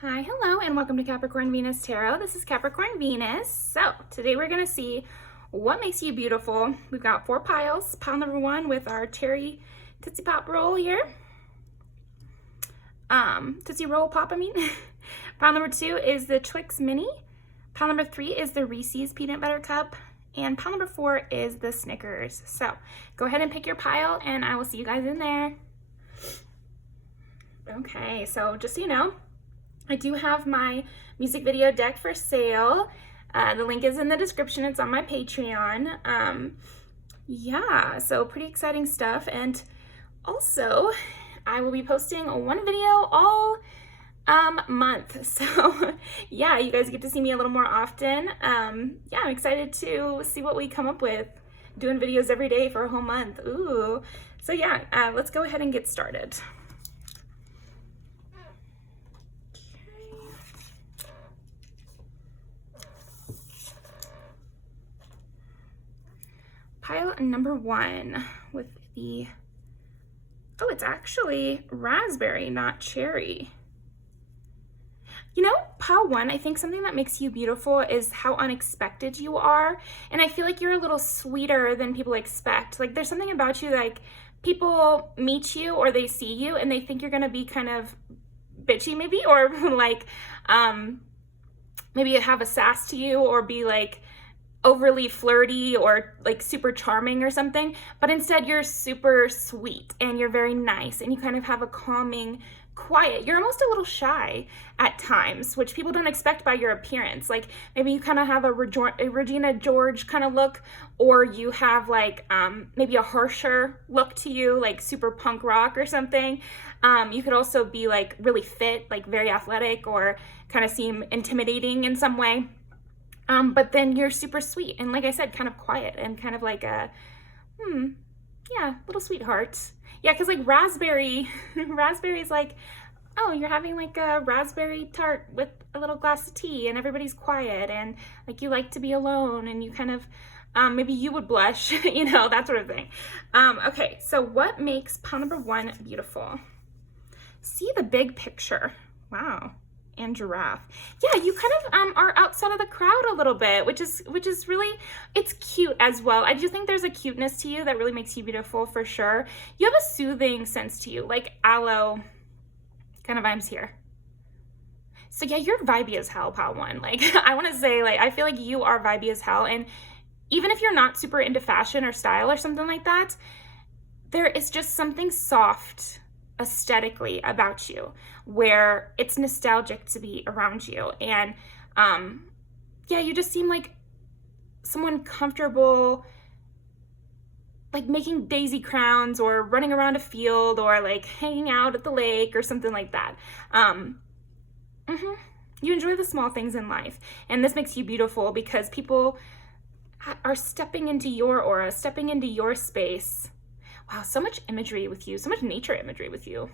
Hi, hello, and welcome to Capricorn Venus Tarot. This is Capricorn Venus. So today we're going to see what makes you beautiful. We've got 4 piles. Pile number 1 with our cherry Tootsie Pop roll here. Tootsie Roll Pop, I mean. Pile number 2 is the Twix Mini. Pile number 3 is the Reese's Peanut Butter Cup. And pile number 4 is the Snickers. So go ahead and pick your pile, and I will see you guys in there. Okay, so just so you know, I do have my music video deck for sale. The link is in the description. It's on my Patreon. Yeah, so pretty exciting stuff. And also, I will be posting one video all month. So yeah, you guys get to see me a little more often. Yeah, I'm excited to see what we come up with. Doing videos every day for a whole month. Ooh. So yeah, let's go ahead and get started. Pile number 1 with the, oh, it's actually raspberry, not cherry. You know, pile 1, I think something that makes you beautiful is how unexpected you are. And I feel like you're a little sweeter than people expect. Like there's something about you, like people meet you or they see you and they think you're gonna be kind of bitchy maybe, or like maybe have a sass to you or be like overly flirty or like super charming or something, but instead you're super sweet and you're very nice and you kind of have a calming quiet. You're almost a little shy at times, which people don't expect by your appearance. Like maybe you kind of have a Regina George kind of look, or you have like maybe a harsher look to you, like super punk rock or something. You could also be like really fit, like very athletic, or kind of seem intimidating in some way. But then you're super sweet and, like I said, kind of quiet and kind of like a, yeah, little sweetheart. Yeah, because like raspberry's like, oh, you're having like a raspberry tart with a little glass of tea and everybody's quiet and like you like to be alone and you kind of, maybe you would blush, you know, that sort of thing. Okay, so what makes pile number 1 beautiful? See the big picture. Wow. And giraffe. Yeah, you kind of are outside of the crowd a little bit, which is really, it's cute as well. I do think there's a cuteness to you that really makes you beautiful for sure. You have a soothing sense to you, like aloe kind of vibes here. So yeah, you're vibey as hell, pile 1. Like I want to say, like, I feel like you are vibey as hell, and even if you're not super into fashion or style or something like that, there is just something soft aesthetically about you where it's nostalgic to be around you. And yeah, you just seem like someone comfortable, like making daisy crowns or running around a field or like hanging out at the lake or something like that. You enjoy the small things in life, and this makes you beautiful because people are stepping into your aura, stepping into your space. Wow, so much imagery with you, so much nature imagery with you.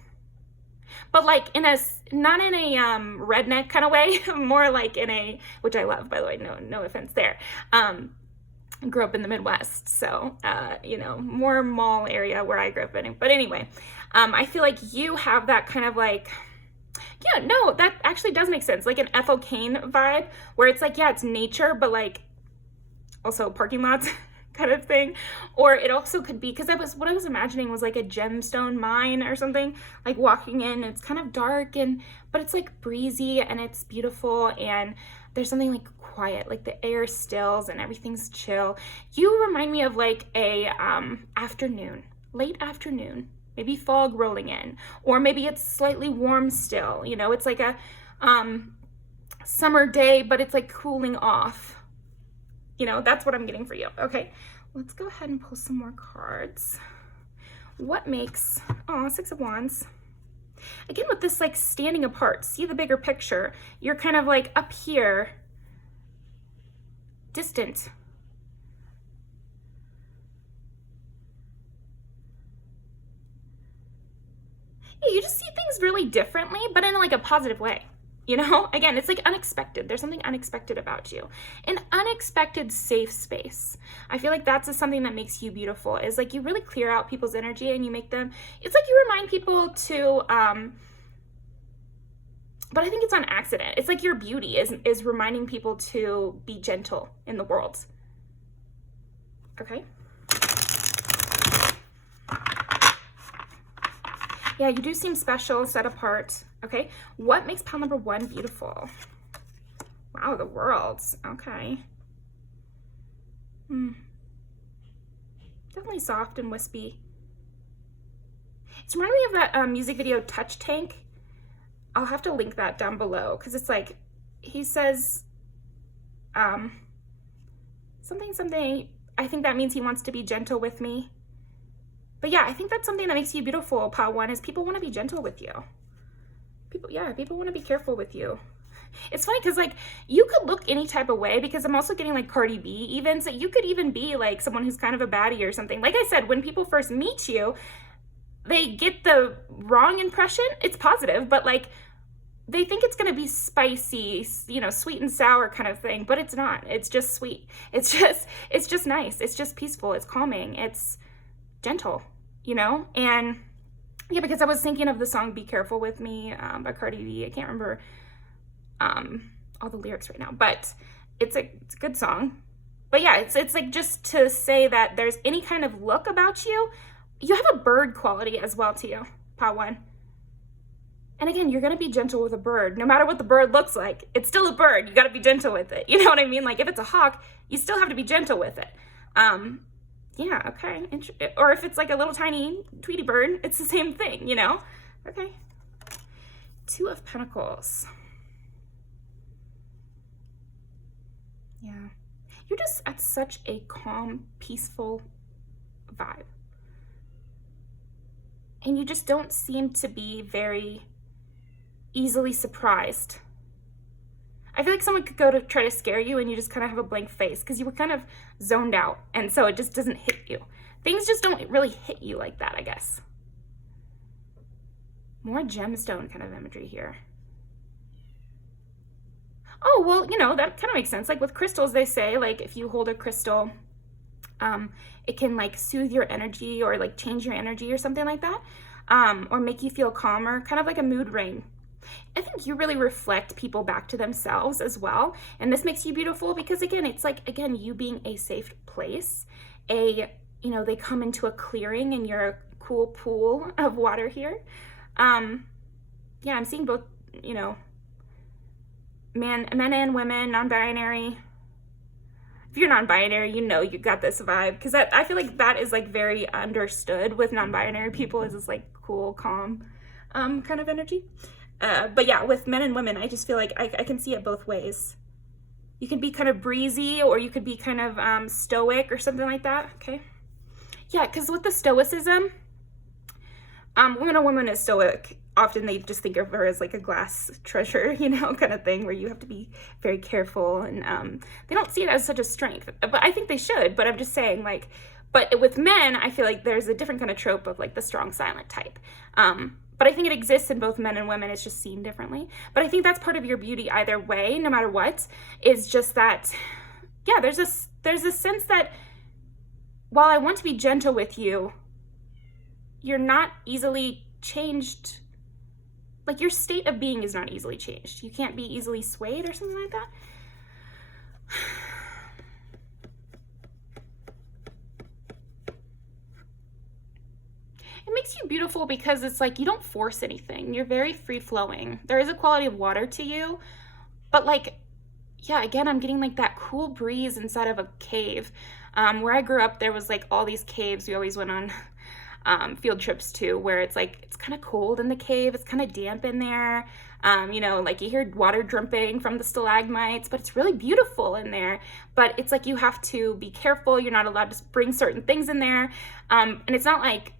But like in a, not in a redneck kind of way, more like in a, which I love, by the way, no offense there. I grew up in the Midwest, so, you know, more mall area where I grew up in. But anyway, I feel like you have that kind of like, yeah, no, that actually does make sense. Like an Ethel Cain vibe where it's like, yeah, it's nature, but like also parking lots. Kind of thing. Or it also could be, because what I was imagining was like a gemstone mine or something, like walking in, it's kind of dark but it's like breezy and it's beautiful and there's something like quiet, like the air stills and everything's chill. You remind me of like a afternoon, late afternoon, maybe fog rolling in, or maybe it's slightly warm still, you know, it's like a summer day, but it's like cooling off. You know, that's what I'm getting for you. Okay, let's go ahead and pull some more cards. What makes, oh, 6 of Wands. Again, with this like standing apart, see the bigger picture. You're kind of like up here, distant. Yeah, you just see things really differently, but in like a positive way. You know, again, it's like unexpected. There's something unexpected about you. An unexpected safe space. I feel like that's something that makes you beautiful, is like you really clear out people's energy and you make them, it's like you remind people to but I think it's on accident. It's like your beauty is reminding people to be gentle in the world. Okay. Yeah, you do seem special, set apart. Okay. What makes pile number 1 beautiful? Wow, the world. Okay. Definitely soft and wispy. It's reminding me of that music video Touch Tank. I'll have to link that down below because it's like, he says something, I think that means he wants to be gentle with me. But yeah, I think that's something that makes you beautiful, pile 1, is people want to be gentle with you. People want to be careful with you. It's funny because, like, you could look any type of way, because I'm also getting, like, Cardi B even, so you could even be, like, someone who's kind of a baddie or something. Like I said, when people first meet you, they get the wrong impression. It's positive, but, like, they think it's going to be spicy, you know, sweet and sour kind of thing, but it's not. It's just sweet. It's just nice. It's just peaceful. It's calming. It's gentle, you know? And yeah, because I was thinking of the song Be Careful With Me by Cardi B. I can't remember all the lyrics right now, but it's a good song. But yeah, it's like, just to say that there's any kind of look about you, you have a bird quality as well to you, pile 1. And again, you're going to be gentle with a bird. No matter what the bird looks like, it's still a bird. You got to be gentle with it. You know what I mean? Like, if it's a hawk, you still have to be gentle with it. Yeah, okay. Or if it's like a little tiny Tweety bird, it's the same thing, you know? Okay. 2 of Pentacles. Yeah. You're just at such a calm, peaceful vibe. And you just don't seem to be very easily surprised. I feel like someone could go to try to scare you and you just kind of have a blank face because you were kind of zoned out, and so it just doesn't hit you. Things just don't really hit you like that, I guess. More gemstone kind of imagery here. Oh, well, you know, that kind of makes sense. Like with crystals, they say, like, if you hold a crystal, it can, like, soothe your energy or, like, change your energy or something like that, or make you feel calmer, kind of like a mood ring. I think you really reflect people back to themselves as well. And this makes you beautiful because, again, it's like, again, you being a safe place, you know, they come into a clearing and you're a cool pool of water here. Yeah, I'm seeing both, you know, men and women, non-binary. If you're non-binary, you know you got this vibe, because I feel like that is, like, very understood with non-binary people, is this, like, cool, calm kind of energy. But yeah, with men and women, I just feel like I can see it both ways. You can be kind of breezy, or you could be kind of stoic or something like that. Okay. Yeah, because with the stoicism, when a woman is stoic, often they just think of her as like a glass treasure, you know, kind of thing, where you have to be very careful, and they don't see it as such a strength. But I think they should. But I'm just saying, like, but with men, I feel like there's a different kind of trope of, like, the strong, silent type. But I think it exists in both men and women. It's just seen differently. But I think that's part of your beauty either way, no matter what, is just that, yeah, there's this sense that while I want to be gentle with you, you're not easily changed. Like, your state of being is not easily changed. You can't be easily swayed or something like that. It makes you beautiful because it's like you don't force anything. You're very free-flowing. There is a quality of water to you, but, like, yeah, again, I'm getting, like, that cool breeze inside of a cave. Where I grew up, there was, like, all these caves we always went on field trips to, where it's like, it's kind of cold in the cave. It's kind of damp in there. You know, like, you hear water dripping from the stalagmites, but it's really beautiful in there. But it's like you have to be careful. You're not allowed to bring certain things in there. And it's not like,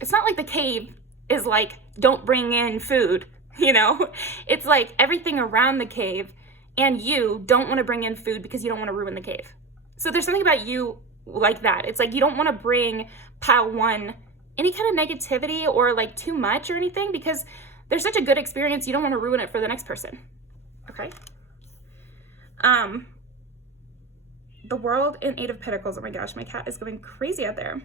it's not like the cave is like, don't bring in food, you know? It's like everything around the cave and you don't want to bring in food because you don't want to ruin the cave. So there's something about you like that. It's like you don't want to bring pile 1 any kind of negativity or, like, too much or anything, because there's such a good experience. You don't want to ruin it for the next person. Okay. The World and 8 of Pentacles. Oh my gosh, my cat is going crazy out there.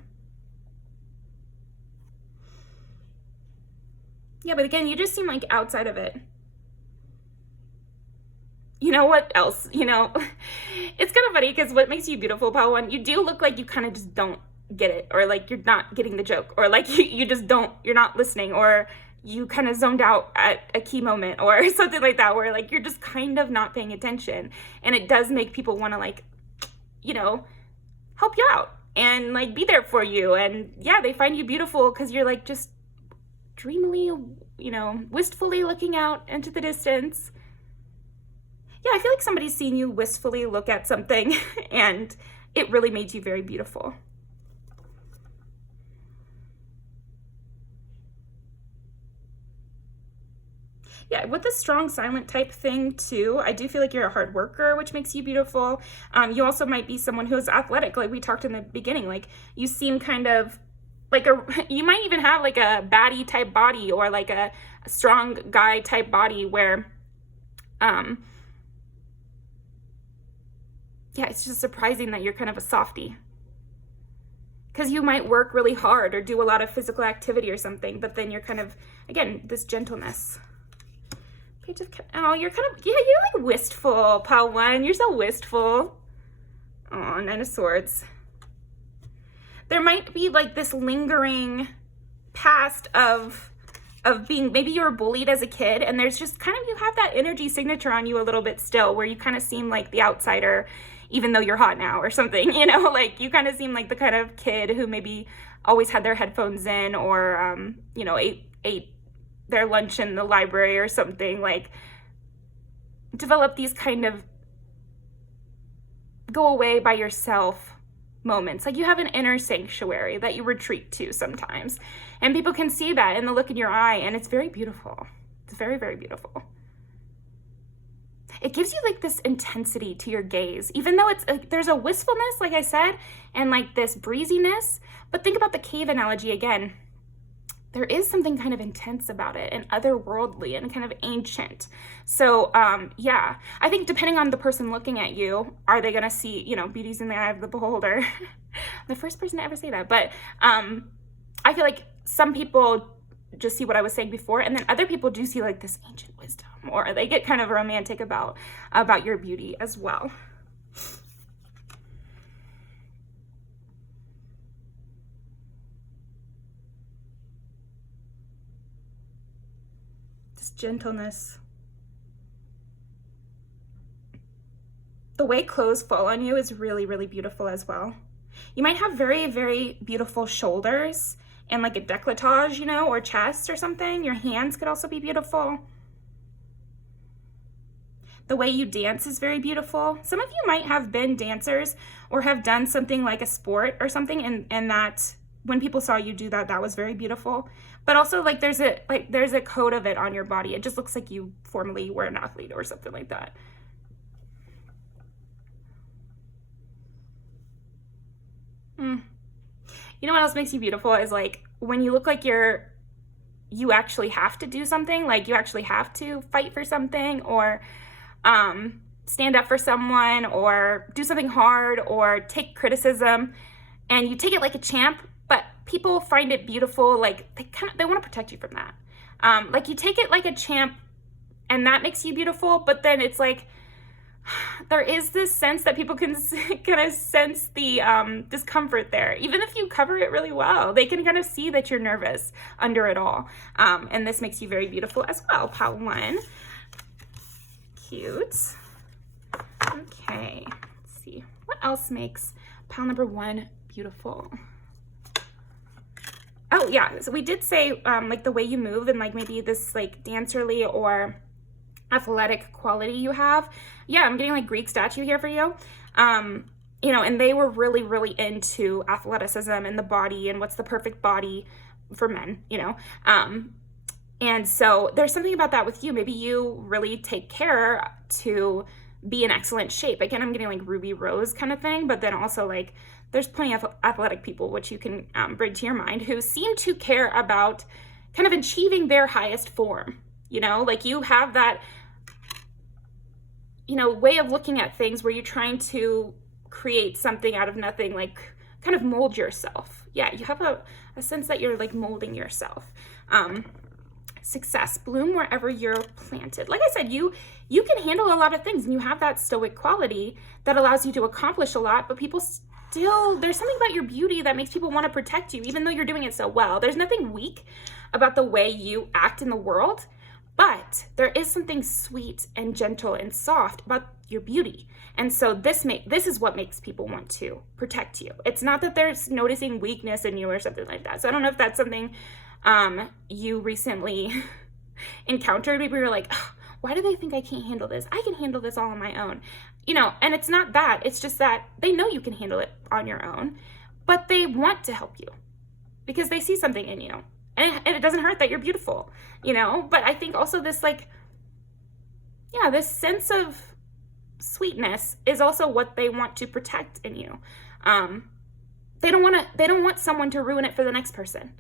Yeah, but again, you just seem like outside of it. You know what else? You know, it's kind of funny because what makes you beautiful, Pile One, you do look like you kind of just don't get it, or like you're not getting the joke, or like you just don't, you're not listening, or you kind of zoned out at a key moment or something like that, where like you're just kind of not paying attention. And it does make people want to, like, you know, help you out and like be there for you. And yeah, they find you beautiful because you're like just dreamily, you know, wistfully looking out into the distance. Yeah, I feel like somebody's seen you wistfully look at something and it really made you very beautiful. Yeah, with the strong silent type thing too, I do feel like you're a hard worker, which makes you beautiful. You also might be someone who's athletic, like we talked in the beginning. Like you seem kind of like you might even have like a baddie type body, or like a strong guy type body where, yeah, it's just surprising that you're kind of a softie. Because you might work really hard or do a lot of physical activity or something, but then you're kind of, again, this gentleness. Page of, oh, you're kind of, yeah, you're like wistful, Pile One. You're so wistful. Oh, Nine of Swords. There might be like this lingering past of being, maybe you were bullied as a kid, and there's just kind of, you have that energy signature on you a little bit still, where you kind of seem like the outsider, even though you're hot now or something, you know, like you kind of seem like the kind of kid who maybe always had their headphones in, or, you know, ate their lunch in the library or something, like develop these kind of go away by yourself moments. Like you have an inner sanctuary that you retreat to sometimes, and people can see that in the look in your eye, and it's very beautiful. It's very, very beautiful. It gives you like this intensity to your gaze, even though it's there's a wistfulness, like I said, and like this breeziness. But think about the cave analogy again. There is something kind of intense about it, and otherworldly and kind of ancient. So yeah, I think depending on the person looking at you, are they gonna see, you know, beauty's in the eye of the beholder? The first person to ever say that. But I feel like some people just see what I was saying before, and then other people do see like this ancient wisdom, or they get kind of romantic about your beauty as well. This gentleness. The way clothes fall on you is really, really beautiful as well. You might have very, very beautiful shoulders and like a décolletage, you know, or chest or something. Your hands could also be beautiful. The way you dance is very beautiful. Some of you might have been dancers or have done something like a sport or something, and that when people saw you do that, that was very beautiful. But also like there's a coat of it on your body. It just looks like you formerly were an athlete or something like that. You know what else makes you beautiful is like when you look like you actually have to do something, like you actually have to fight for something, or stand up for someone, or do something hard, or take criticism, and you take it like a champ, but people find it beautiful. Like they want to protect you from that. Like you take it like a champ, and that makes you beautiful, but then it's like there is this sense that people can kind of sense the discomfort there. Even if you cover it really well, they can kind of see that you're nervous under it all. And this makes you very beautiful as well. Pile One. Cute. Okay, let's see. What else makes pile number one beautiful? Oh yeah, so we did say like the way you move, and like maybe this like dancerly or athletic quality you have. Yeah, I'm getting like Greek statue here for you. You know, and they were really, really into athleticism and the body and what's the perfect body for men, you know. And so there's something about that with you. Maybe you really take care to be in excellent shape. Again, I'm getting like ruby rose kind of thing, but then also like there's plenty of athletic people, which you can bring to your mind, who seem to care about kind of achieving their highest form. You know, like you have that, you know, way of looking at things where you're trying to create something out of nothing, like kind of mold yourself. Yeah, you have a sense that you're like molding yourself. success, bloom wherever you're planted. Like I said, you can handle a lot of things, and you have that stoic quality that allows you to accomplish a lot, but people still, there's something about your beauty that makes people want to protect you, even though you're doing it so well. There's nothing weak about the way you act in the world, but there is something sweet and gentle and soft about your beauty. And so this is what makes people want to protect you. It's not that they're noticing weakness in you or something like that. So I don't know if that's something you recently encountered. Maybe you're like, oh, why do they think I can't handle this? I can handle this all on my own. And it's not that. It's just that they know you can handle it on your own, but they want to help you because they see something in you. And it doesn't hurt that you're beautiful, But I think also this this sense of sweetness is also what they want to protect in you. They don't want someone to ruin it for the next person.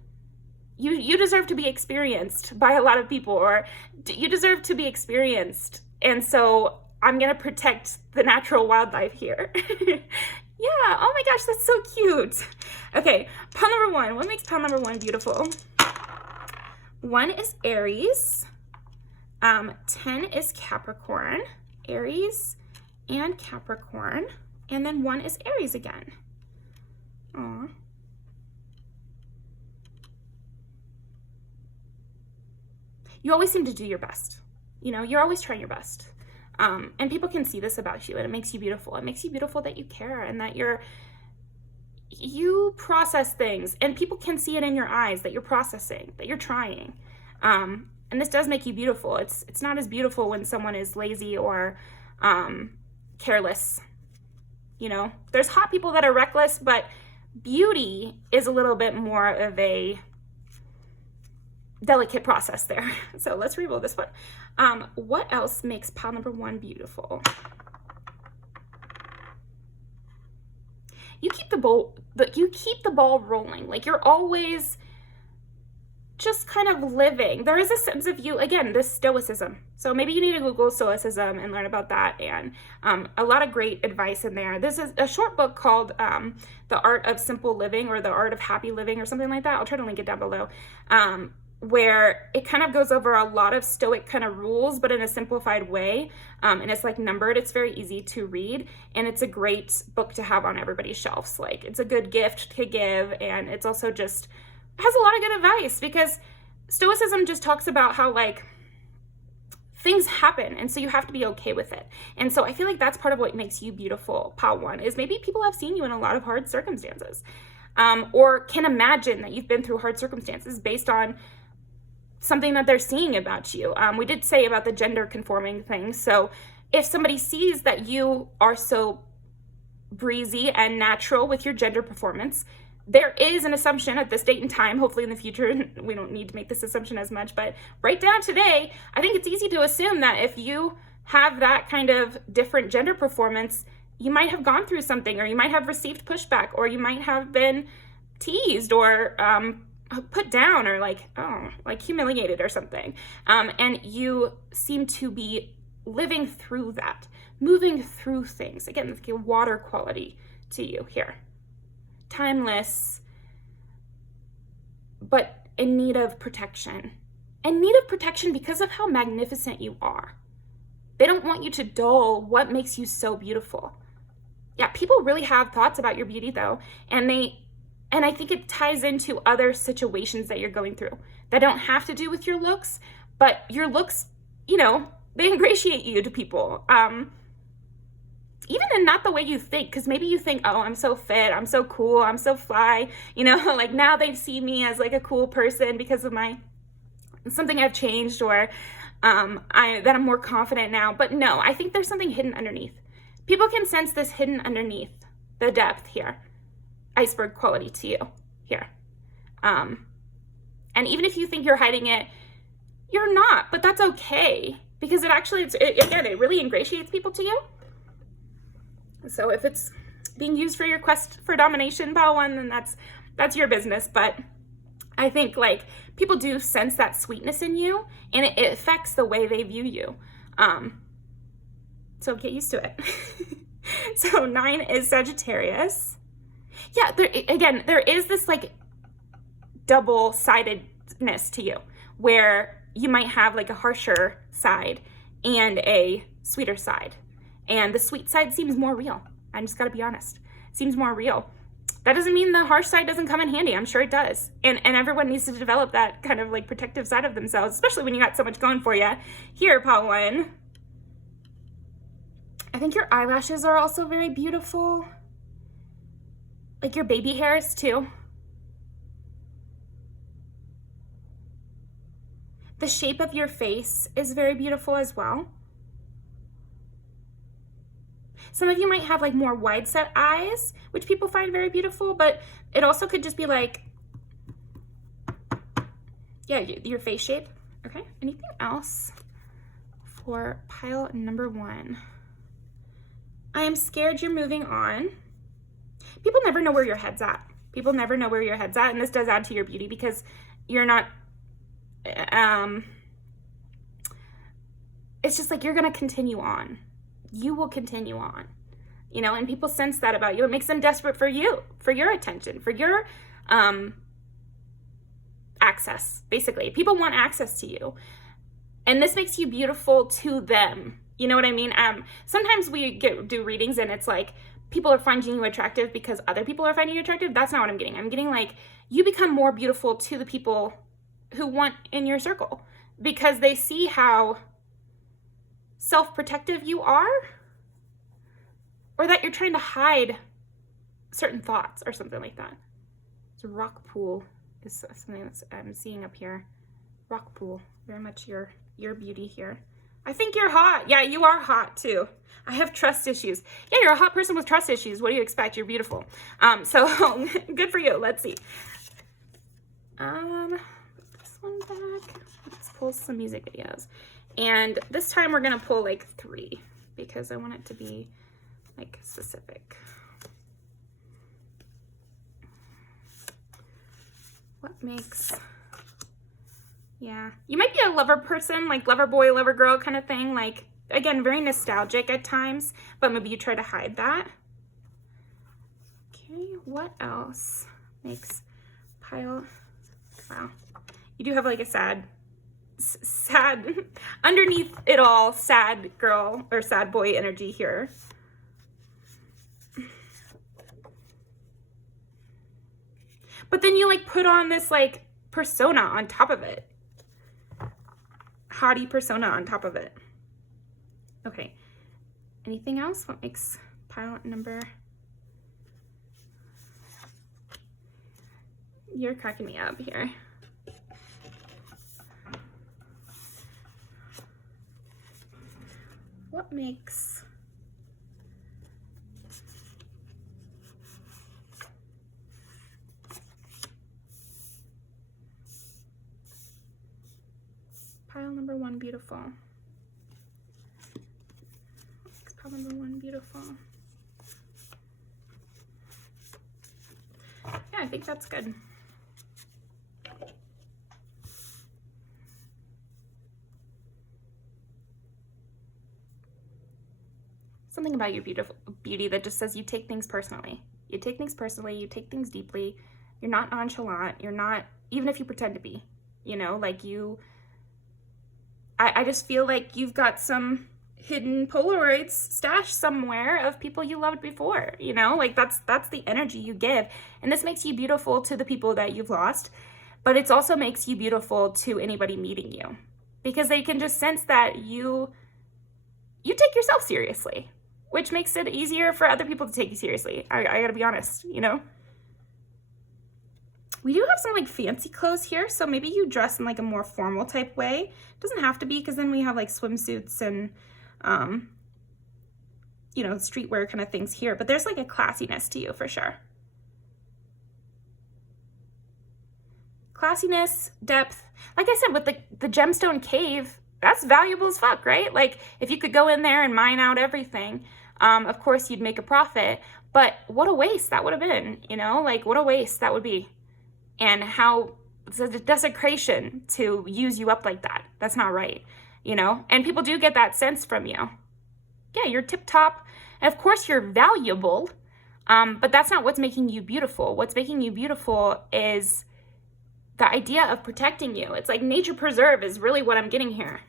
You deserve to be experienced by a lot of people, or you deserve to be experienced. And so I'm going to protect the natural wildlife here. Yeah. Oh my gosh, that's so cute. Okay. Pile number 1. What makes pile number 1 beautiful? 1 is Aries. 10 is Capricorn. Aries and Capricorn. And then 1 is Aries again. Aw. You always seem to do your best. You're always trying your best. And people can see this about you, and it makes you beautiful. It makes you beautiful that you care and that you process things, and people can see it in your eyes that you're processing, that you're trying. And this does make you beautiful. It's not as beautiful when someone is lazy or careless. There's hot people that are reckless, but beauty is a little bit more of a delicate process there. So let's reroll this one. What else makes pile number 1 beautiful? You keep the ball rolling. Like you're always just kind of living. There is a sense of you, again, this stoicism. So maybe you need to Google stoicism and learn about that. And a lot of great advice in there. This is a short book called The Art of Simple Living, or The Art of Happy Living, or something like that. I'll try to link it down below. Where it kind of goes over a lot of stoic kind of rules, but in a simplified way. And it's like numbered. It's very easy to read. And it's a great book to have on everybody's shelves. Like it's a good gift to give. And it's also just has a lot of good advice, because stoicism just talks about how things happen. And so you have to be okay with it. And so I feel like that's part of what makes you beautiful, pile 1, is maybe people have seen you in a lot of hard circumstances. Or can imagine that you've been through hard circumstances based on something that they're seeing about you. We did say about the gender conforming thing. So if somebody sees that you are so breezy and natural with your gender performance, there is an assumption at this date and time, hopefully in the future, we don't need to make this assumption as much, but right now today, I think it's easy to assume that if you have that kind of different gender performance, you might have gone through something, or you might have received pushback, or you might have been teased or put down, or humiliated or something. And you seem to be living through that, moving through things. Again, it's like a water quality to you here. Timeless, but in need of protection. In need of protection because of how magnificent you are. They don't want you to dull what makes you so beautiful. Yeah, people really have thoughts about your beauty though, and I think it ties into other situations that you're going through that don't have to do with your looks, but your looks, they ingratiate you to people. Even in not the way you think, because maybe you think, oh, I'm so fit, I'm so cool, I'm so fly, now they see me as a cool person because of something I've changed, or that I'm more confident now. But no, I think there's something hidden underneath. People can sense this hidden underneath the depth here. Iceberg quality to you here. And even if you think you're hiding it, you're not, but that's okay, because it really ingratiates people to you. So if it's being used for your quest for domination, pile 1, then that's your business. But I think people do sense that sweetness in you, and it affects the way they view you. So get used to it. So 9 is Sagittarius. Yeah, there is this double-sidedness to you, where you might have like a harsher side and a sweeter side. And the sweet side seems more real. I just gotta be honest. It seems more real. That doesn't mean the harsh side doesn't come in handy. I'm sure it does. And everyone needs to develop that kind of like protective side of themselves, especially when you got so much going for you. Here, Pauline. I think your eyelashes are also very beautiful. Like your baby hairs too. The shape of your face is very beautiful as well. Some of you might have like more wide set eyes, which people find very beautiful, but it also could just be like, yeah, your face shape. Okay, anything else for pile number 1? I am scared you're moving on. People never know where your head's at. People never know where your head's at, and this does add to your beauty because you're not, it's just like you're gonna continue on. You will continue on, you know, and people sense that about you. It makes them desperate for you, for your attention, for your access, basically. People want access to you, and this makes you beautiful to them. You know what I mean? Sometimes we do readings and it's like people are finding you attractive because other people are finding you attractive. That's not what I'm getting. I'm getting like you become more beautiful to the people who want in your circle because they see how self-protective you are, or that you're trying to hide certain thoughts or something like that. So rock pool is something that I'm seeing up here. Rock pool, very much your beauty here. I think you're hot. Yeah, you are hot too. I have trust issues. Yeah, you're a hot person with trust issues. What do you expect? You're beautiful. So good for you. Let's see. Put this one back. Let's pull some music videos. And this time we're gonna pull like 3 because I want it to be like specific. What makes, yeah. You might be a lover person, like lover boy, lover girl kind of thing. Like, again, very nostalgic at times, but maybe you try to hide that. Okay, what else makes pile, wow. You do have like a sad, underneath it all, sad girl or sad boy energy here. But then you like put on this like persona on top of it. Haughty persona on top of it. Okay. Anything else? What makes pile number? You're cracking me up here. What makes pile number 1 beautiful? What makes pile number 1 beautiful? Yeah, I think that's good. Something about your beauty that just says you take things personally. You take things personally, you take things deeply. You're not nonchalant. You're not, even if you pretend to be, you know, like you, I just feel like you've got some hidden Polaroids stashed somewhere of people you loved before, you know, like that's the energy you give. And this makes you beautiful to the people that you've lost, but it also makes you beautiful to anybody meeting you because they can just sense that you take yourself seriously, which makes it easier for other people to take you seriously. I gotta be honest, you know? We do have some like fancy clothes here, so maybe you dress in like a more formal type way. It doesn't have to be because then we have like swimsuits and, you know, streetwear kind of things here, but there's like a classiness to you for sure. Classiness, depth. Like I said, with the gemstone cave, that's valuable as fuck, right? Like if you could go in there and mine out everything, of course you'd make a profit, but what a waste that would have been, you know, like what a waste that would be. And how it's a desecration to use you up like that. That's not right, you know? And people do get that sense from you. Yeah, you're tip top. And of course you're valuable, but that's not what's making you beautiful. What's making you beautiful is the idea of protecting you. It's like nature preserve is really what I'm getting here.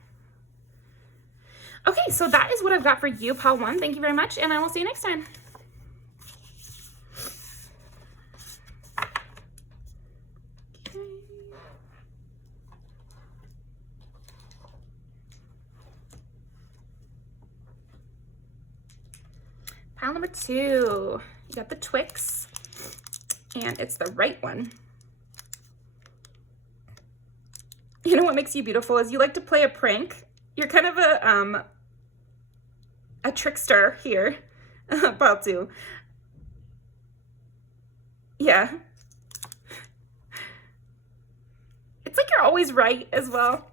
Okay, so that is what I've got for you, pile 1. Thank you very much, and I will see you next time. Okay. Pile number 2. You got the Twix, and it's the right one. You know what makes you beautiful is you like to play a prank. You're kind of a trickster here, pile 2. Yeah. It's like you're always right as well.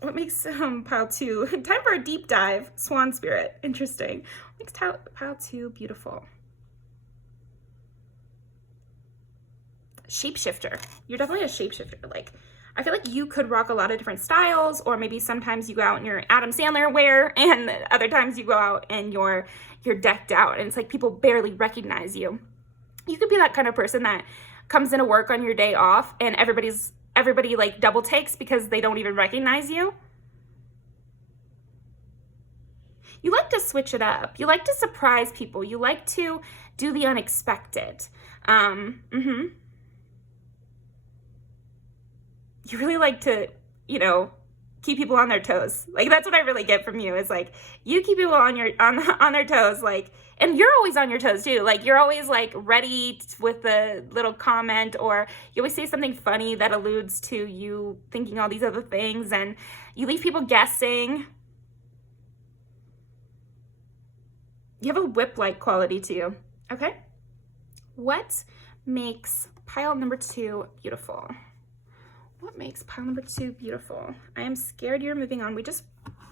What makes pile 2? Time for a deep dive. Swan spirit. Interesting. What makes pile 2 beautiful? Shapeshifter. You're definitely a shapeshifter. Like, I feel like you could rock a lot of different styles, or maybe sometimes you go out in your Adam Sandler wear, and other times you go out and you're decked out, and it's like people barely recognize you. You could be that kind of person that comes into work on your day off, and everybody like double takes because they don't even recognize you. You like to switch it up. You like to surprise people. You like to do the unexpected. You really like to, you know, keep people on their toes. Like, that's what I really get from you, is like, you keep people on their toes, like, and you're always on your toes too. Like, you're always like ready with a little comment, or you always say something funny that alludes to you thinking all these other things, and you leave people guessing. You have a whip-like quality to you. Okay. What makes pile number 2 beautiful? What makes pile number 2 beautiful? I am scared you're moving on. We just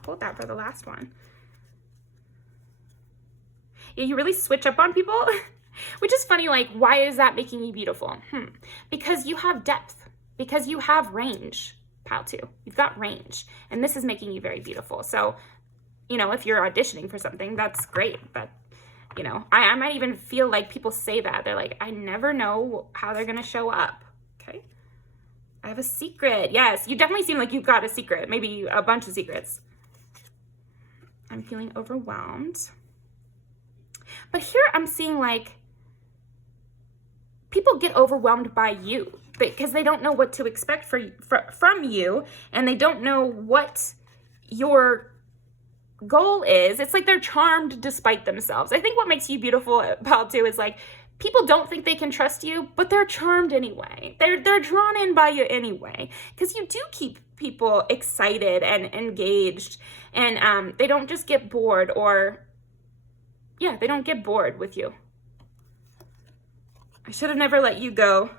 pulled that for the last one. Yeah, you really switch up on people, which is funny. Like, why is that making you beautiful? Because you have depth, because you have range, pile 2. You've got range, and this is making you very beautiful. So, you know, if you're auditioning for something, that's great. But, you know, I might even feel like people say that. They're like, I never know how they're going to show up. Okay. I have a secret. Yes, you definitely seem like you've got a secret, maybe a bunch of secrets. I'm feeling overwhelmed. But here I'm seeing like people get overwhelmed by you because they don't know what to expect from you, and they don't know what your goal is. It's like they're charmed despite themselves. I think what makes you beautiful, pile 2, is like, people don't think they can trust you, but they're charmed anyway. They're drawn in by you anyway, because you do keep people excited and engaged, and they don't just get bored, or yeah, they don't get bored with you. I should have never let you go.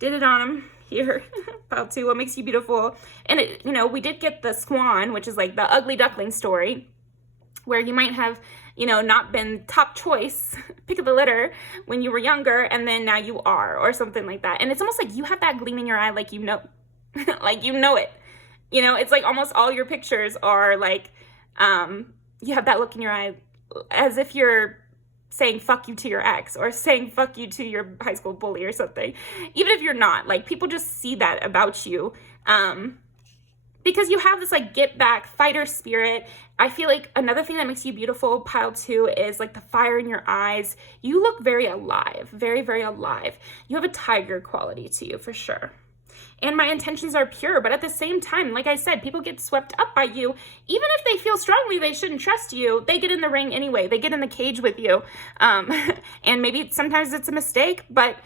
Did it on him here. Pile 2, what makes you beautiful? And it, you know, we did get the swan, which is like the ugly duckling story, where you might have, you know, not been top choice, pick of the litter when you were younger, and then now you are, or something like that. And it's almost like you have that gleam in your eye, like, you know, like, you know it. You know, it's like almost all your pictures are like, you have that look in your eye as if you're saying fuck you to your ex, or saying fuck you to your high school bully or something. Even if you're not, like, people just see that about you. Because you have this like get back fighter spirit. I feel like another thing that makes you beautiful, pile 2, is like the fire in your eyes. You look very alive, very, very alive. You have a tiger quality to you for sure. And my intentions are pure, but at the same time, like I said, people get swept up by you. Even if they feel strongly they shouldn't trust you, they get in the ring anyway. They get in the cage with you. And maybe sometimes it's a mistake, but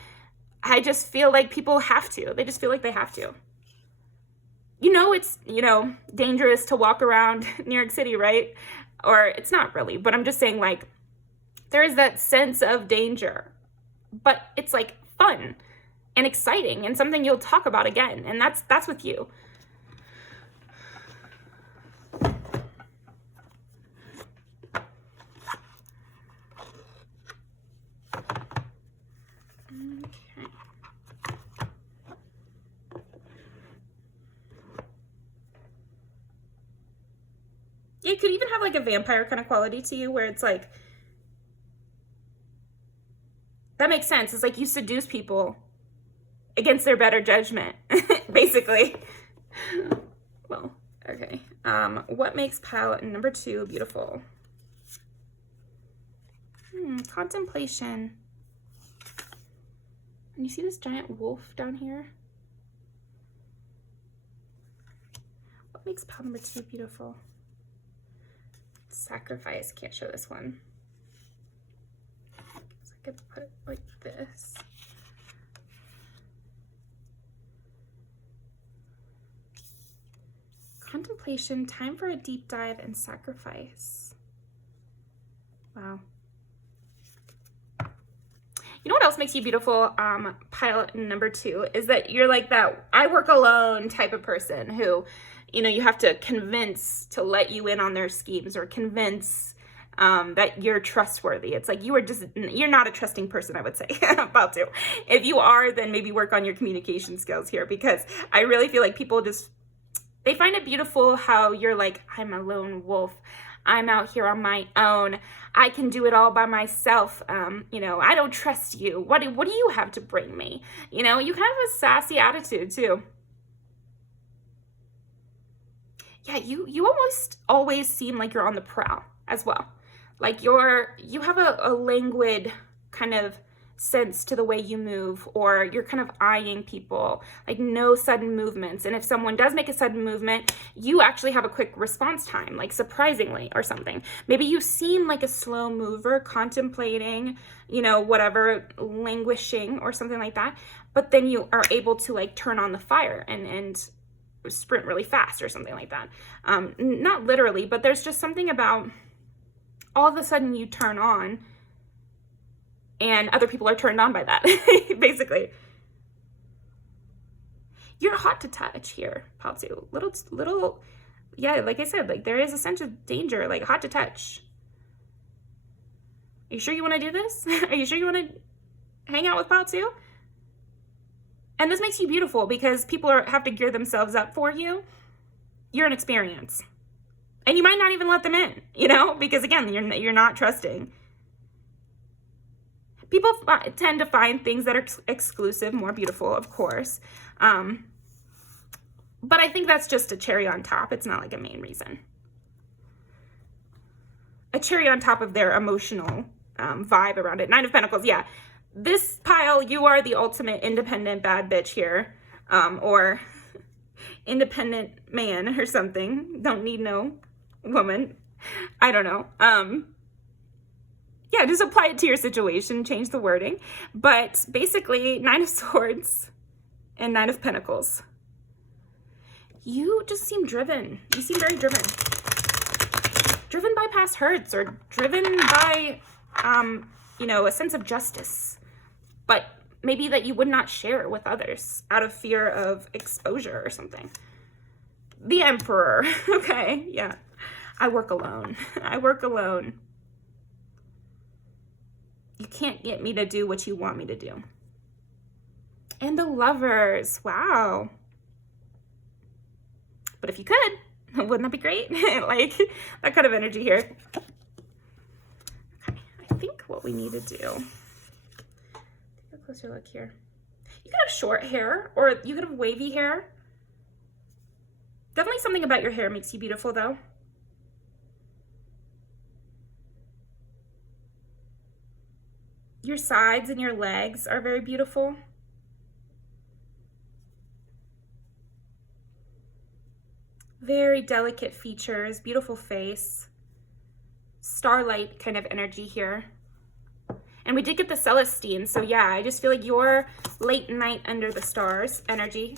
I just feel like people have to. They just feel like they have to. You know, it's, you know, dangerous to walk around New York City, right? Or it's not really, but I'm just saying, like, there is that sense of danger, but it's like fun and exciting and something you'll talk about again. And that's with you. You could even have like a vampire kind of quality to you, where it's like, that makes sense. It's like you seduce people against their better judgment, basically. Well, okay. What makes pile number 2 beautiful? Contemplation. And you see this giant wolf down here? What makes pile number 2 beautiful? Sacrifice. Can't show this one. So I could put it like this. Contemplation, time for a deep dive, and sacrifice. Wow. You know what else makes you beautiful, pile number 2, is that you're like that I work alone type of person who, you know, you have to convince to let you in on their schemes, or convince that you're trustworthy. It's like you're not a trusting person, I would say, about to. If you are, then maybe work on your communication skills here, because I really feel like people they find it beautiful how you're like, I'm a lone wolf. I'm out here on my own. I can do it all by myself. You know, I don't trust you. What do you have to bring me? You know, you kind of have a sassy attitude too. Yeah, you almost always seem like you're on the prowl as well. Like you have a languid kind of sense to the way you move, or you're kind of eyeing people, like no sudden movements. And if someone does make a sudden movement, you actually have a quick response time, like surprisingly or something. Maybe you seem like a slow mover, contemplating, you know, whatever, languishing or something like that. But then you are able to like turn on the fire and sprint really fast or something like that. Not literally, but there's just something about all of a sudden you turn on and other people are turned on by that, basically. You're hot to touch here, pile 2. Little, yeah, like I said, like there is a sense of danger, like hot to touch. Are you sure you want to do this? Are you sure you want to hang out with pile 2? And this makes you beautiful because people have to gear themselves up for you. You're an experience. And you might not even let them in, you know, because again, you're not trusting. People tend to find things that are exclusive more beautiful, of course. But I think that's just a cherry on top. It's not like a main reason. A cherry on top of their emotional vibe around it. 9 of Pentacles, yeah. This pile, you are the ultimate independent bad bitch here. Or independent man or something. Don't need no woman. I don't know. Yeah, just apply it to your situation, change the wording. But basically, 9 of Swords and 9 of Pentacles. You just seem driven. You seem very driven. Driven by past hurts, or driven by, you know, a sense of justice. But maybe that you would not share with others out of fear of exposure or something. The Emperor. Okay, yeah. I work alone. I work alone. You can't get me to do what you want me to do. And the Lovers. Wow. But if you could, wouldn't that be great? Like, that kind of energy here. Okay, I think what we need to do. Take a closer look here. You could have short hair, or you could have wavy hair. Definitely something about your hair makes you beautiful, though. Your sides and your legs are very beautiful. Very delicate features, beautiful face. Starlight kind of energy here. And we did get the Celestine, so yeah, I just feel like your late night under the stars energy.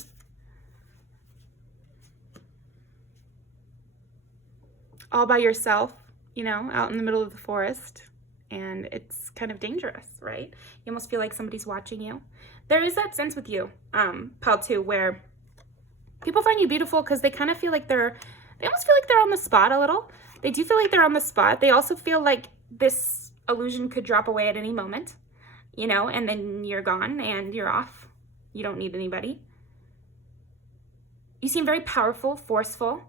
All by yourself, you know, out in the middle of the forest. And it's kind of dangerous, right? You almost feel like somebody's watching you. There is that sense with you, pile 2, where people find you beautiful because they kind of feel like they almost feel like they're on the spot a little. They do feel like they're on the spot. They also feel like this illusion could drop away at any moment, you know, and then you're gone and you're off. You don't need anybody. You seem very powerful, forceful,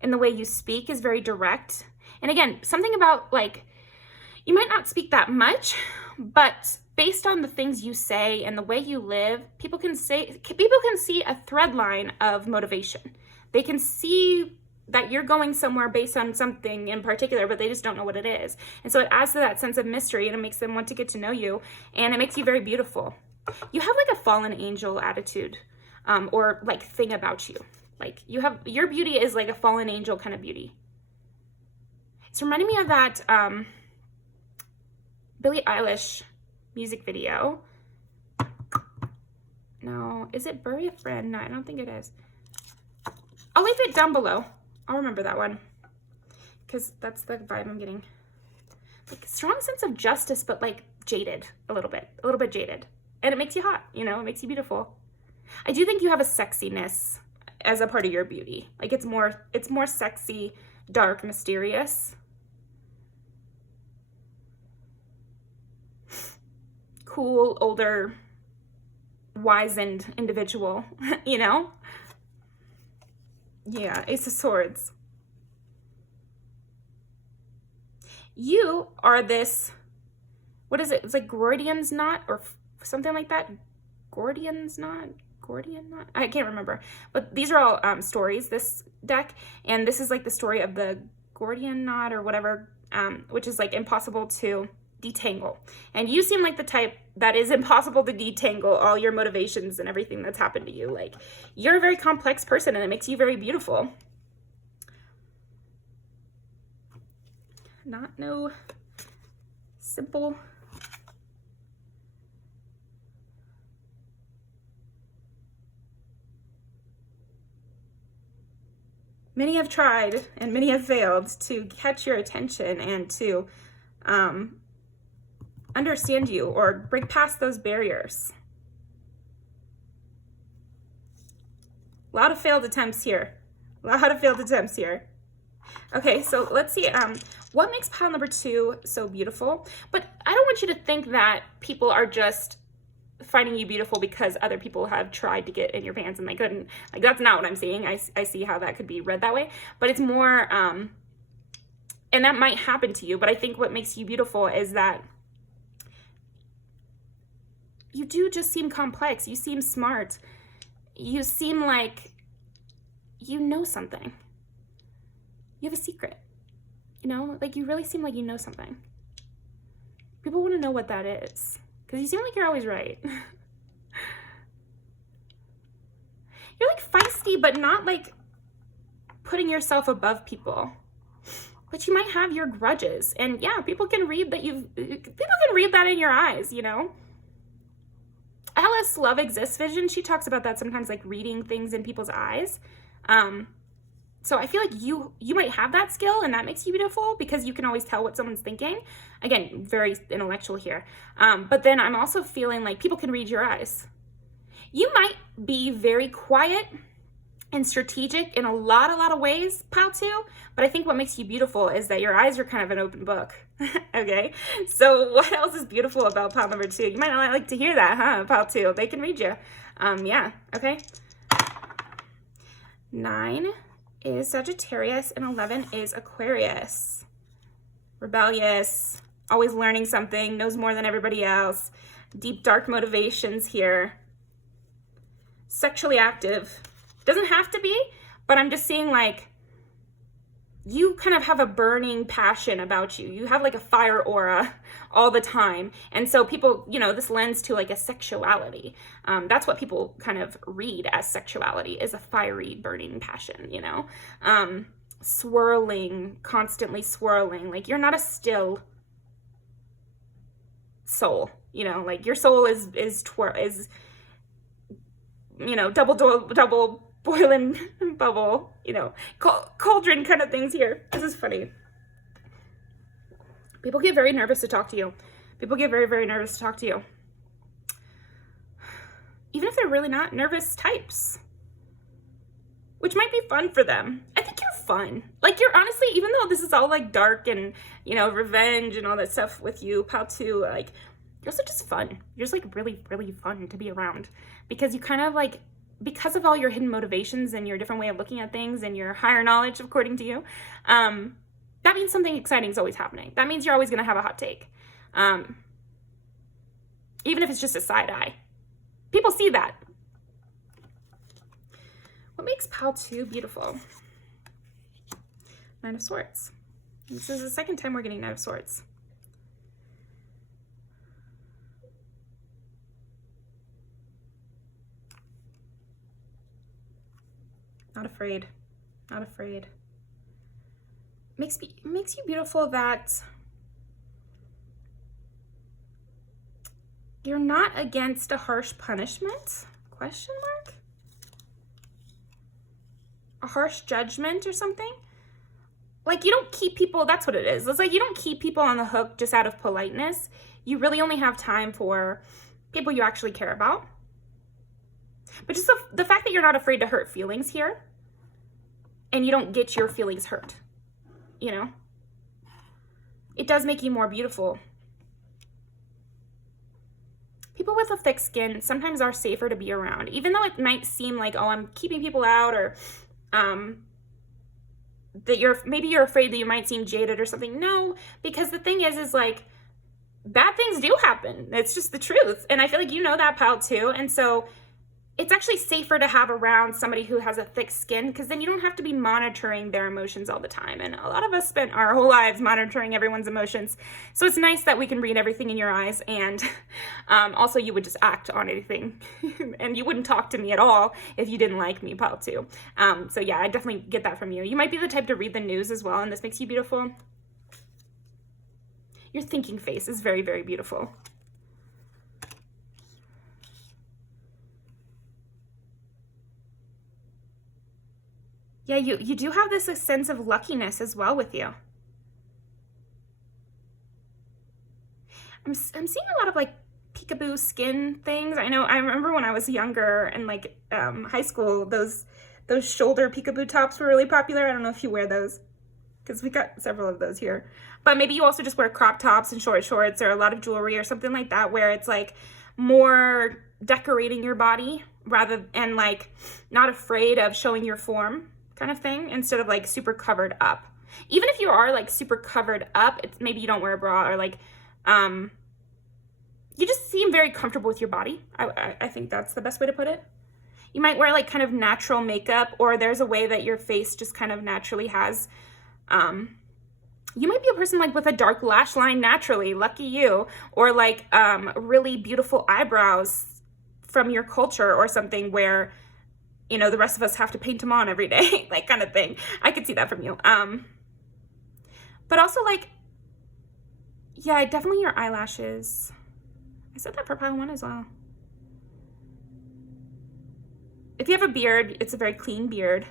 and the way you speak is very direct. And again, something about like, you might not speak that much, but based on the things you say and the way you live, people can see a thread line of motivation. They can see that you're going somewhere based on something in particular, but they just don't know what it is. And so it adds to that sense of mystery, and it makes them want to get to know you, and it makes you very beautiful. You have like a fallen angel attitude, or like thing about you. Like your beauty is like a fallen angel kind of beauty. It's reminding me of that Billie Eilish music video. No, is it Bury a Friend? No, I don't think it is. I'll leave it down below. I'll remember that one, because that's the vibe I'm getting. Like strong sense of justice, but like jaded a little bit jaded. And it makes you hot, you know, it makes you beautiful. I do think you have a sexiness as a part of your beauty. Like it's more sexy, dark, mysterious. Cool, older, wizened individual, you know? Yeah, Ace of Swords. You are this, what is it? It's like Gordian's knot or something like that. Gordian knot? I can't remember. But these are all stories, this deck. And this is like the story of the Gordian knot or whatever, which is like impossible to detangle. And you seem like the type that is impossible to detangle all your motivations and everything that's happened to you. Like you're a very complex person, and it makes you very beautiful. Not no simple. Many have tried and many have failed to catch your attention and to understand you or break past those barriers. A lot of failed attempts here. Okay, so let's see what makes pile number 2 so beautiful. But I don't want you to think that people are just finding you beautiful because other people have tried to get in your pants and they couldn't. Like that's not what I'm saying. I see how that could be read that way, but it's more and that might happen to you, but I think what makes you beautiful is that you do just seem complex. You seem smart. You seem like you know something. You have a secret. You know, like you really seem like you know something. People want to know what that is, because you seem like you're always right. You're like feisty, but not like putting yourself above people. But you might have your grudges, and yeah, people can read that in your eyes, you know. Alice Love Exists Vision, she talks about that sometimes, like reading things in people's eyes. So I feel like you might have that skill, and that makes you beautiful because you can always tell what someone's thinking. Again, very intellectual here. But then I'm also feeling like people can read your eyes. You might be very quiet and strategic in a lot of ways, pile 2, but I think what makes you beautiful is that your eyes are kind of an open book. Okay, so what else is beautiful about pile number 2? You might not like to hear that, huh, pile 2? They can read you. Yeah, okay. 9 is Sagittarius and 11 is Aquarius. Rebellious, always learning something, knows more than everybody else. Deep, dark motivations here. Sexually active. Doesn't have to be, but I'm just seeing like you kind of have a burning passion about you. You have like a fire aura all the time. And so people, you know, this lends to like a sexuality. That's what people kind of read as sexuality, is a fiery, burning passion, you know? Swirling, constantly swirling. Like you're not a still soul, you know? Like your soul is you know, double boiling bubble, you know, cauldron kind of things here. This is funny. People get very nervous to talk to you. People get very, very nervous to talk to you. Even if they're really not nervous types, which might be fun for them. I think you're fun. Like you're honestly, even though this is all like dark and, you know, revenge and all that stuff with you, pal too, like you're also just fun. You're just like really, really fun to be around because you kind of like, because of all your hidden motivations and your different way of looking at things and your higher knowledge, according to you, that means something exciting is always happening. That means you're always going to have a hot take. even if it's just a side eye. People see that. What makes pile 2 beautiful? Nine of Swords. This is the second time we're getting Nine of Swords. Not afraid. Not afraid. Makes you beautiful that you're not against a harsh punishment? Question mark? A harsh judgment or something? Like, you don't keep people, that's what it is. It's like you don't keep people on the hook just out of politeness. You really only have time for people you actually care about. But just the fact that you're not afraid to hurt feelings here, and you don't get your feelings hurt, you know? It does make you more beautiful. People with a thick skin sometimes are safer to be around, even though it might seem like, oh, I'm keeping people out, or that maybe you're afraid that you might seem jaded or something. No, because the thing is like, bad things do happen. It's just the truth. And I feel like you know that, pal, too. And so it's actually safer to have around somebody who has a thick skin, because then you don't have to be monitoring their emotions all the time. And a lot of us spent our whole lives monitoring everyone's emotions. So it's nice that we can read everything in your eyes, and also you would just act on anything. And you wouldn't talk to me at all if you didn't like me, pal, too. So yeah, I definitely get that from you. You might be the type to read the news as well, and this makes you beautiful. Your thinking face is very, very beautiful. Yeah, you do have this sense of luckiness as well with you. I'm seeing a lot of like peekaboo skin things. I remember when I was younger and like high school, those shoulder peekaboo tops were really popular. I don't know if you wear those, because we got several of those here. But maybe you also just wear crop tops and short shorts, or a lot of jewelry or something like that, where it's like more decorating your body and like not afraid of showing your form, kind of thing, instead of like super covered up. Even if you are like super covered up, it's maybe you don't wear a bra, or like you just seem very comfortable with your body. I think that's the best way to put it. You might wear like kind of natural makeup, or there's a way that your face just kind of naturally has you might be a person like with a dark lash line naturally, lucky you, or like really beautiful eyebrows from your culture or something, where you know, the rest of us have to paint them on every day, like kind of thing. I could see that from you. But also like, yeah, definitely your eyelashes. I said that for pile 1 as well. If you have a beard, it's a very clean beard,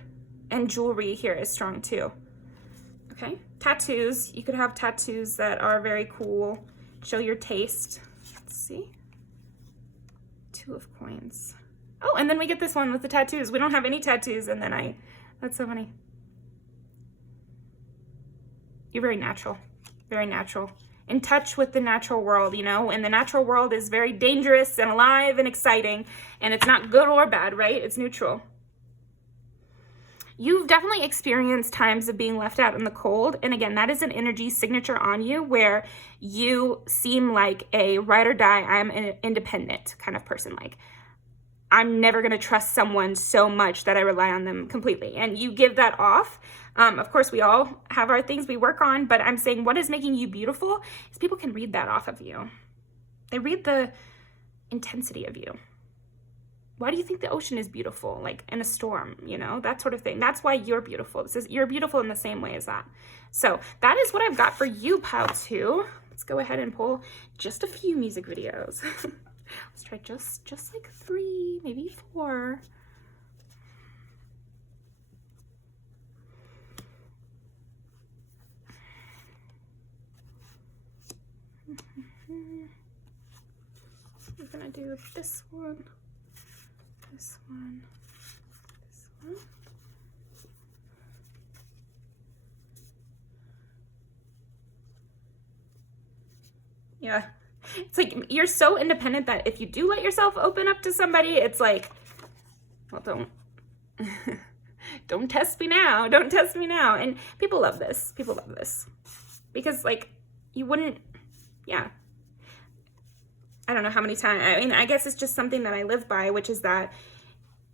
and jewelry here is strong too. Okay, tattoos. You could have tattoos that are very cool, show your taste. Let's see. 2 of coins. Oh, and then we get this one with the tattoos. We don't have any tattoos, and then that's so funny. You're very natural, in touch with the natural world, you know, and the natural world is very dangerous and alive and exciting, and it's not good or bad, right? It's neutral. You've definitely experienced times of being left out in the cold, and again, that is an energy signature on you, where you seem like a ride or die, I'm an independent kind of person, like, I'm never going to trust someone so much that I rely on them completely. And you give that off. Of course, we all have our things we work on, but I'm saying what is making you beautiful is people can read that off of you. They read the intensity of you. Why do you think the ocean is beautiful? Like in a storm, you know, that sort of thing. That's why you're beautiful. You're beautiful in the same way as that. So that is what I've got for you, pile 2. Let's go ahead and pull just a few music videos. Let's try just like 3, maybe 4. We're gonna do this one, this one, this one. Yeah. It's like you're so independent that if you do let yourself open up to somebody, it's like, well, don't test me now. Don't test me now. And people love this. People love this. Because like you wouldn't, yeah. I don't know how many times, I mean, I guess it's just something that I live by, which is that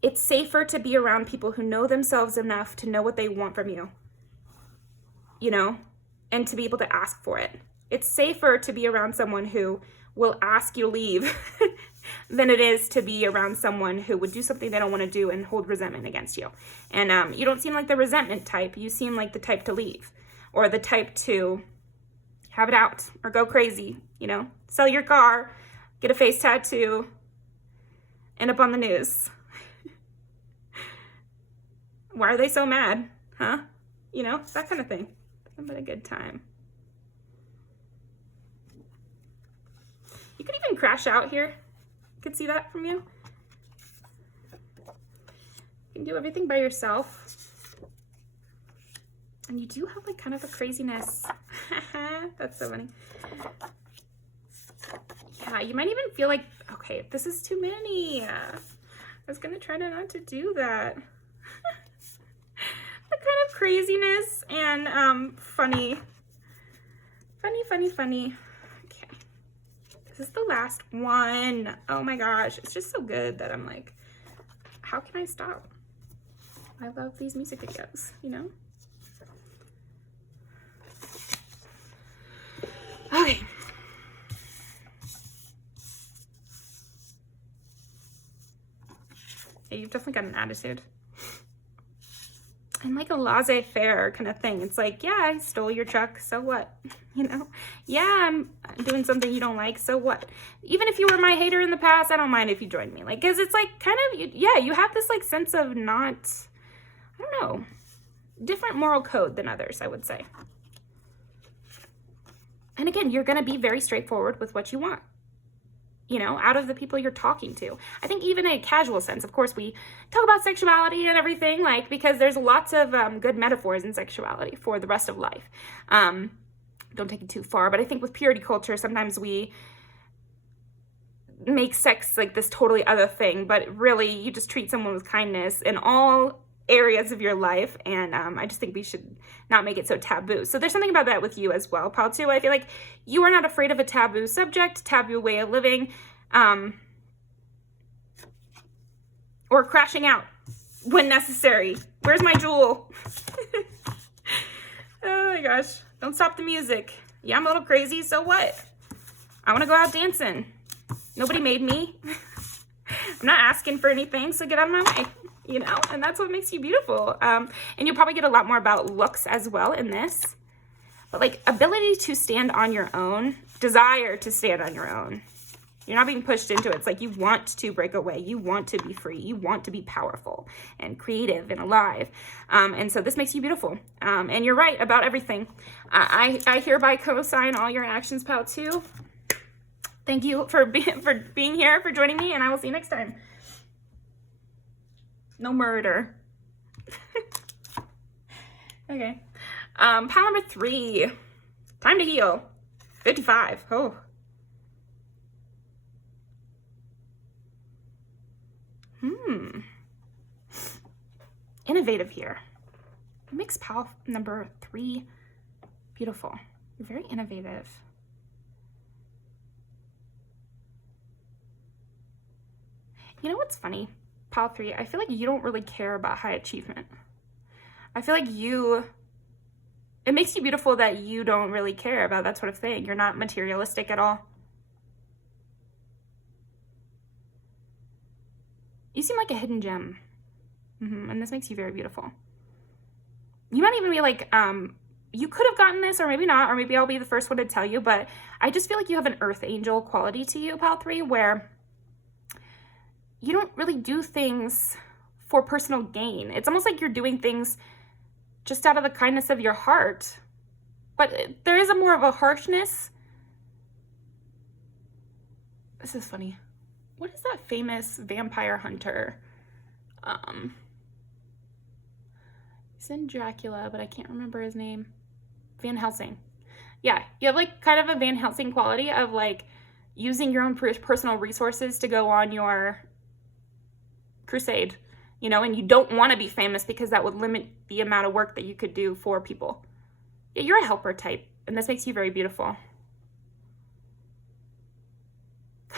it's safer to be around people who know themselves enough to know what they want from you, you know, and to be able to ask for it. It's safer to be around someone who will ask you to leave than it is to be around someone who would do something they don't want to do and hold resentment against you. And you don't seem like the resentment type. You seem like the type to leave, or the type to have it out or go crazy, you know, sell your car, get a face tattoo, end up on the news. Why are they so mad? Huh? You know, that kind of thing. It's been a good time. You could even crash out here. You could see that from you. You can do everything by yourself. And you do have like kind of a craziness. That's so funny. Yeah, you might even feel like, okay, this is too many. I was gonna try to not to do that. The kind of craziness and funny. Okay, this is the last one. Oh my gosh, it's just so good that I'm like, how can I stop? I love these music videos, you know? Okay. Yeah, you've definitely got an attitude. And like a laissez-faire kind of thing. It's like, yeah, I stole your truck, so what? You know? Yeah, I'm doing something you don't like, so what? Even if you were my hater in the past, I don't mind if you joined me. Like, because it's like kind of, yeah, you have this like sense of not, I don't know, different moral code than others, I would say. And again, you're going to be very straightforward with what you want, you know, out of the people you're talking to. I think even in a casual sense, of course, we talk about sexuality and everything, like, because there's lots of good metaphors in sexuality for the rest of life. Don't take it too far, but I think with purity culture, sometimes we make sex like this totally other thing, but really you just treat someone with kindness in all areas of your life, and I just think we should not make it so taboo. So there's something about that with you as well, Pal, too. I feel like you are not afraid of a taboo subject, taboo way of living, or crashing out when necessary. Where's my jewel? Oh my gosh, don't stop the music. Yeah, I'm a little crazy, so what? I want to go out dancing. Nobody made me. I'm not asking for anything, so get out of my way. You know, and that's what makes you beautiful. And you'll probably get a lot more about looks as well in this. But like ability to stand on your own, desire to stand on your own. You're not being pushed into it. It's like you want to break away. You want to be free. You want to be powerful and creative and alive. And so this makes you beautiful. And you're right about everything. I hereby co-sign all your actions, Pal, too. Thank you for being here, for joining me, and I will see you next time. No murder. Okay. Pile number 3. Time to heal. 55. Oh. Innovative here. It makes pile number 3 beautiful. You're very innovative. You know what's funny? Pile 3, I feel like you don't really care about high achievement. I feel like it makes you beautiful that you don't really care about that sort of thing. You're not materialistic at all. You seem like a hidden gem. And this makes you very beautiful. You might even be like, you could have gotten this, or maybe not, or maybe I'll be the first one to tell you, but I just feel like you have an earth angel quality to you, Pile 3, where you don't really do things for personal gain. It's almost like you're doing things just out of the kindness of your heart. But there is a more of a harshness. This is funny. What is that famous vampire hunter? He's in Dracula, but I can't remember his name. Van Helsing. Yeah, you have like kind of a Van Helsing quality of like using your own personal resources to go on your crusade, you know, and you don't want to be famous because that would limit the amount of work that you could do for people. Yeah, you're a helper type, and this makes you very beautiful.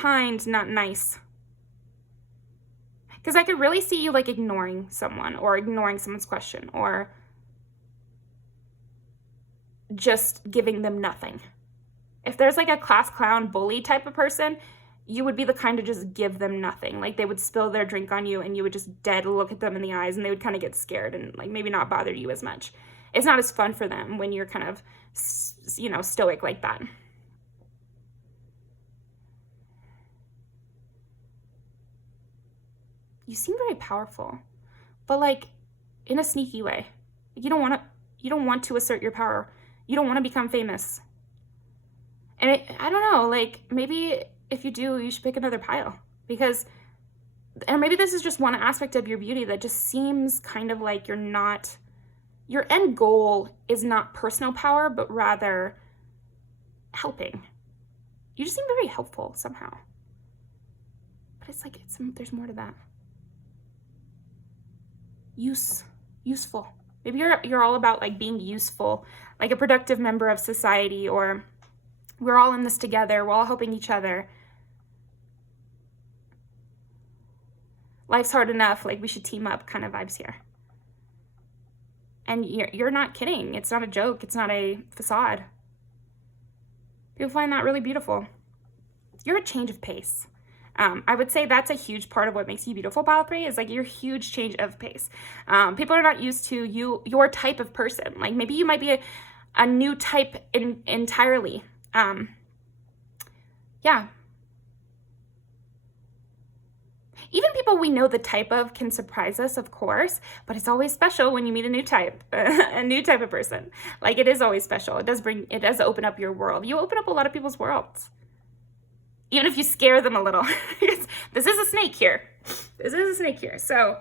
kind, not nice. Because I could really see you like ignoring someone or ignoring someone's question or just giving them nothing. If there's like a class clown bully type of person, you would be the kind to just give them nothing. Like they would spill their drink on you and you would just dead look at them in the eyes and they would kind of get scared and like maybe not bother you as much. It's not as fun for them when you're kind of, you know, stoic like that. You seem very powerful, but like in a sneaky way. You don't want to assert your power. You don't want to become famous. And I don't know, like maybe if you do, you should pick another pile because, and maybe this is just one aspect of your beauty that just seems kind of like your end goal is not personal power, but rather helping. You just seem very helpful somehow. But it's like, there's more to that. Useful. Maybe you're all about like being useful, like a productive member of society, or we're all in this together, we're all helping each other. Life's hard enough, like we should team up kind of vibes here. And you're not kidding. It's not a joke. It's not a facade. People find that really beautiful. You're a change of pace. I would say that's a huge part of what makes you beautiful, pile 3, is like your huge change of pace. People are not used to your type of person. Like maybe you might be a new type entirely. Yeah. Even people we know the type of can surprise us, of course, but it's always special when you meet a new type of person. Like it is always special. It does open up your world. You open up a lot of people's worlds. Even if you scare them a little. This is a snake here. So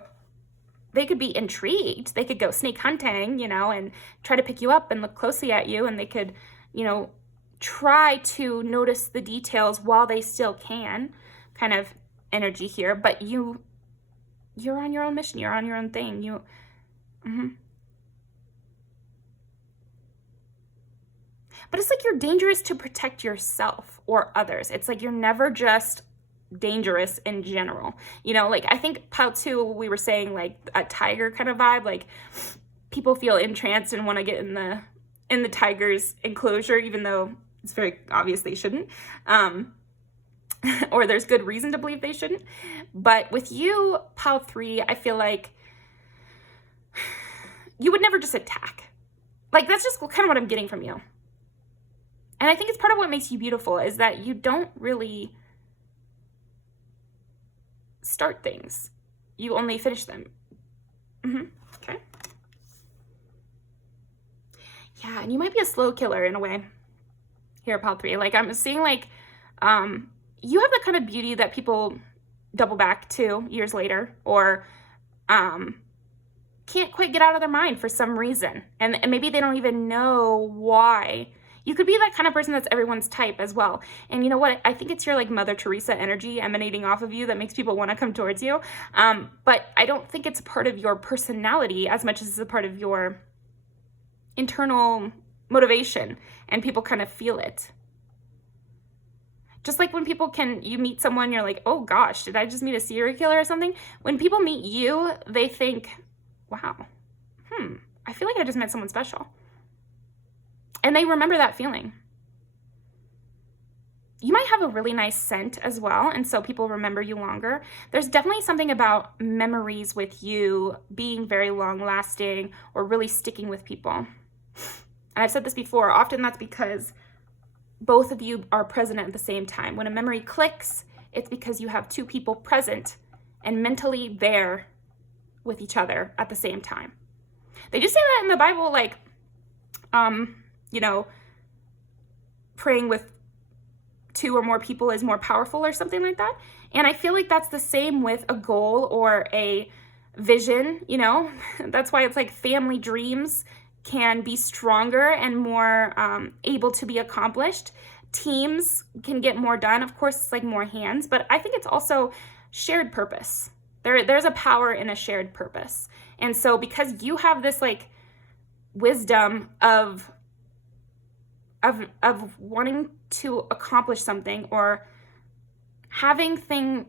they could be intrigued. They could go snake hunting, you know, and try to pick you up and look closely at you. And they could, you know, try to notice the details while they still can, kind of energy here. But you're on your own mission. You're on your own thing. But it's like you're dangerous to protect yourself or others. It's like you're never just dangerous in general. You know, like I think pile 2, we were saying like a tiger kind of vibe. Like people feel entranced and want to get in the tiger's enclosure, even though it's very obvious they shouldn't. Or there's good reason to believe they shouldn't. But with you, pile 3, I feel like you would never just attack. Like that's just kind of what I'm getting from you. And I think it's part of what makes you beautiful is that you don't really start things. You only finish them. Okay. Yeah, and you might be a slow killer in a way here at pile 3. Like I'm seeing like you have the kind of beauty that people double back to years later or can't quite get out of their mind for some reason. And maybe they don't even know why. You could be that kind of person that's everyone's type as well. And you know what? I think it's your like Mother Teresa energy emanating off of you that makes people want to come towards you. But I don't think it's a part of your personality as much as it's a part of your internal motivation. And people kind of feel it. Just like when you meet someone, you're like, oh gosh, did I just meet a serial killer or something? When people meet you, they think, wow, I feel like I just met someone special. And they remember that feeling. You might have a really nice scent as well, and so people remember you longer. There's definitely something about memories with you being very long-lasting or really sticking with people. And I've said this before, often that's because both of you are present at the same time. When a memory clicks, it's because you have two people present and mentally there with each other at the same time. They do say that in the Bible, like, you know, praying with 2 or more people is more powerful or something like that. And I feel like that's the same with a goal or a vision, you know. That's why it's like family dreams can be stronger and more able to be accomplished. Teams can get more done. Of course, it's like more hands, but I think it's also shared purpose. There's a power in a shared purpose. And so because you have this like wisdom of wanting to accomplish something or having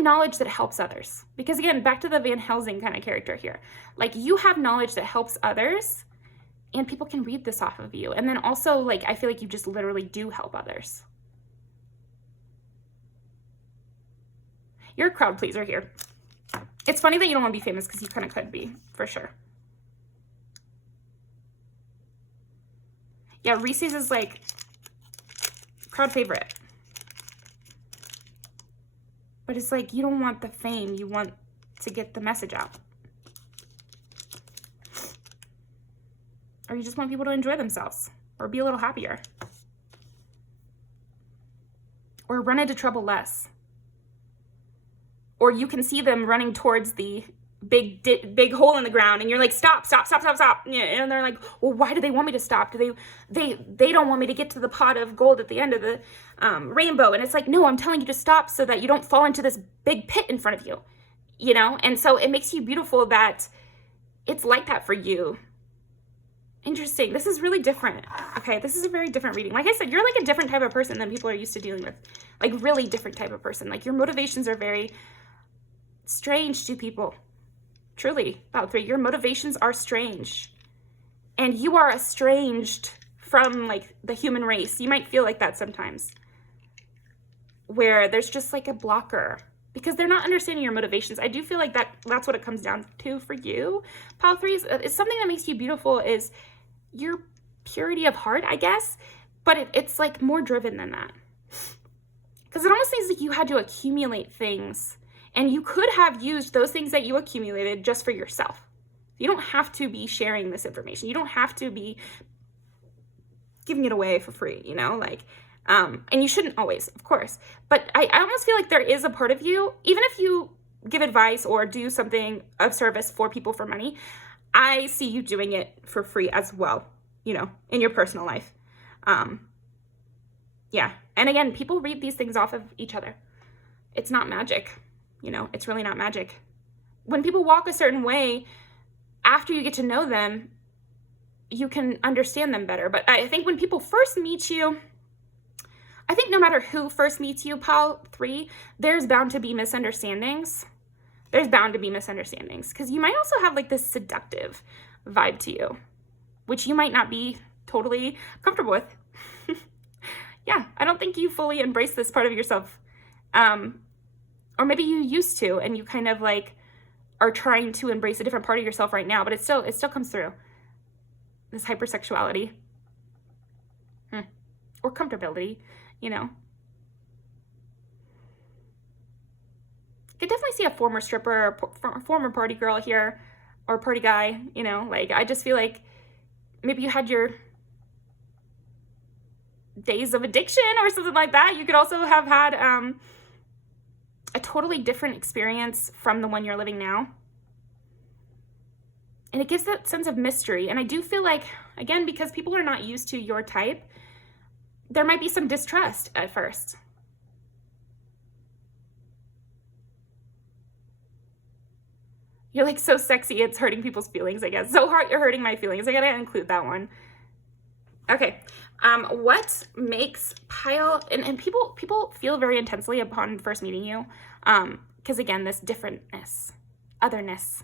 knowledge that helps others. Because again, back to the Van Helsing kind of character here. Like, you have knowledge that helps others, and people can read this off of you. And then also, like, I feel like you just literally do help others. You're a crowd pleaser here. It's funny that you don't want to be famous, because you kind of could be, for sure. Yeah, Reese's is like crowd favorite. But it's like, you don't want the fame, you want to get the message out. Or you just want people to enjoy themselves, or be a little happier. Or run into trouble less. Or you can see them running towards the big hole in the ground, and you're like, stop. And they're like, well, why do they want me to stop? They don't want me to get to the pot of gold at the end of the rainbow. And it's like, no, I'm telling you to stop so that you don't fall into this big pit in front of you, you know? And so it makes you beautiful that it's like that for you. Interesting. This is really different. Okay, this is a very different reading. Like I said, you're like a different type of person than people are used to dealing with. Like, really different type of person. Like, your motivations are very strange to people. Truly, about 3. Your motivations are strange. And you are estranged from, like, the human race. You might feel like that sometimes. Where there's just, like, a blocker. Because they're not understanding your motivations. I do feel like that's what it comes down to for you. Pile 3s, it's something that makes you beautiful is your purity of heart, I guess. But it's, like, more driven than that. Because it almost seems like you had to accumulate things. And you could have used those things that you accumulated just for yourself. You don't have to be sharing this information. You don't have to be giving it away for free, you know? Like, and you shouldn't always, of course. But I almost feel like there is a part of you, even if you give advice or do something of service for people for money, I see you doing it for free as well, you know, in your personal life. Yeah. And again, people read these things off of each other. It's not magic. You know, it's really not magic. When people walk a certain way, after you get to know them, you can understand them better. But I think when people first meet you, I think no matter who first meets you, Pile 3, there's bound to be misunderstandings. There's bound to be misunderstandings. Because you might also have like this seductive vibe to you, which you might not be totally comfortable with. Yeah, I don't think you fully embrace this part of yourself. Or maybe you used to, and you kind of like are trying to embrace a different part of yourself right now, but it still comes through. This hypersexuality. Or comfortability, you know. I could definitely see a former stripper or former party girl here, or party guy, you know. Like, I just feel like maybe you had your days of addiction or something like that. You could also have had a totally different experience from the one you're living now. And it gives that sense of mystery. And I do feel like, again, because people are not used to your type, there might be some distrust at first. You're like so sexy, it's hurting people's feelings, I guess. So hard, you're hurting my feelings. I gotta include that one. Okay, what makes Pile, and people feel very intensely upon first meeting you, because again, this differentness, otherness,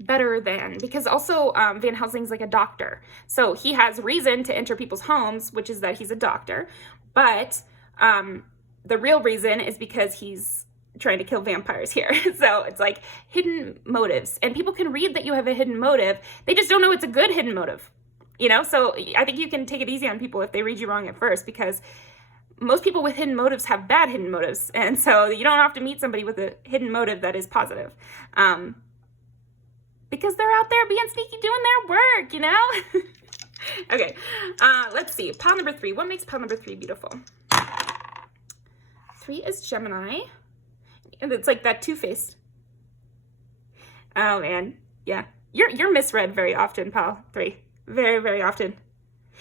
better than, because also Van Helsing's like a doctor, so he has reason to enter people's homes, which is that he's a doctor, but the real reason is because he's trying to kill vampires here. So it's like hidden motives, and people can read that you have a hidden motive, they just don't know it's a good hidden motive. You know, so I think you can take it easy on people if they read you wrong at first, because most people with hidden motives have bad hidden motives. And so you don't have to meet somebody with a hidden motive that is positive. Because they're out there being sneaky, doing their work, you know? Okay, let's see. Pile number 3. What makes pile number 3 beautiful? 3 is Gemini. And it's like that two-faced. Oh, man. Yeah. You're misread very often, pile 3. Very, very often.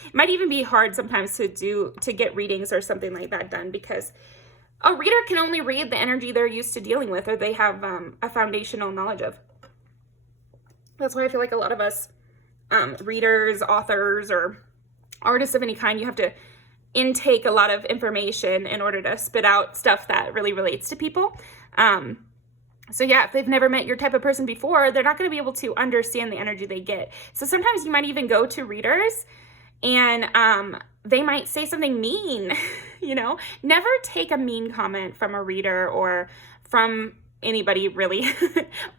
It might even be hard sometimes to get readings or something like that done, because a reader can only read the energy they're used to dealing with, or they have a foundational knowledge of. That's why I feel like a lot of us readers, authors, or artists of any kind, you have to intake a lot of information in order to spit out stuff that really relates to people. So yeah, if they've never met your type of person before, they're not going to be able to understand the energy they get. So sometimes you might even go to readers and they might say something mean, you know. Never take a mean comment from a reader or from anybody really,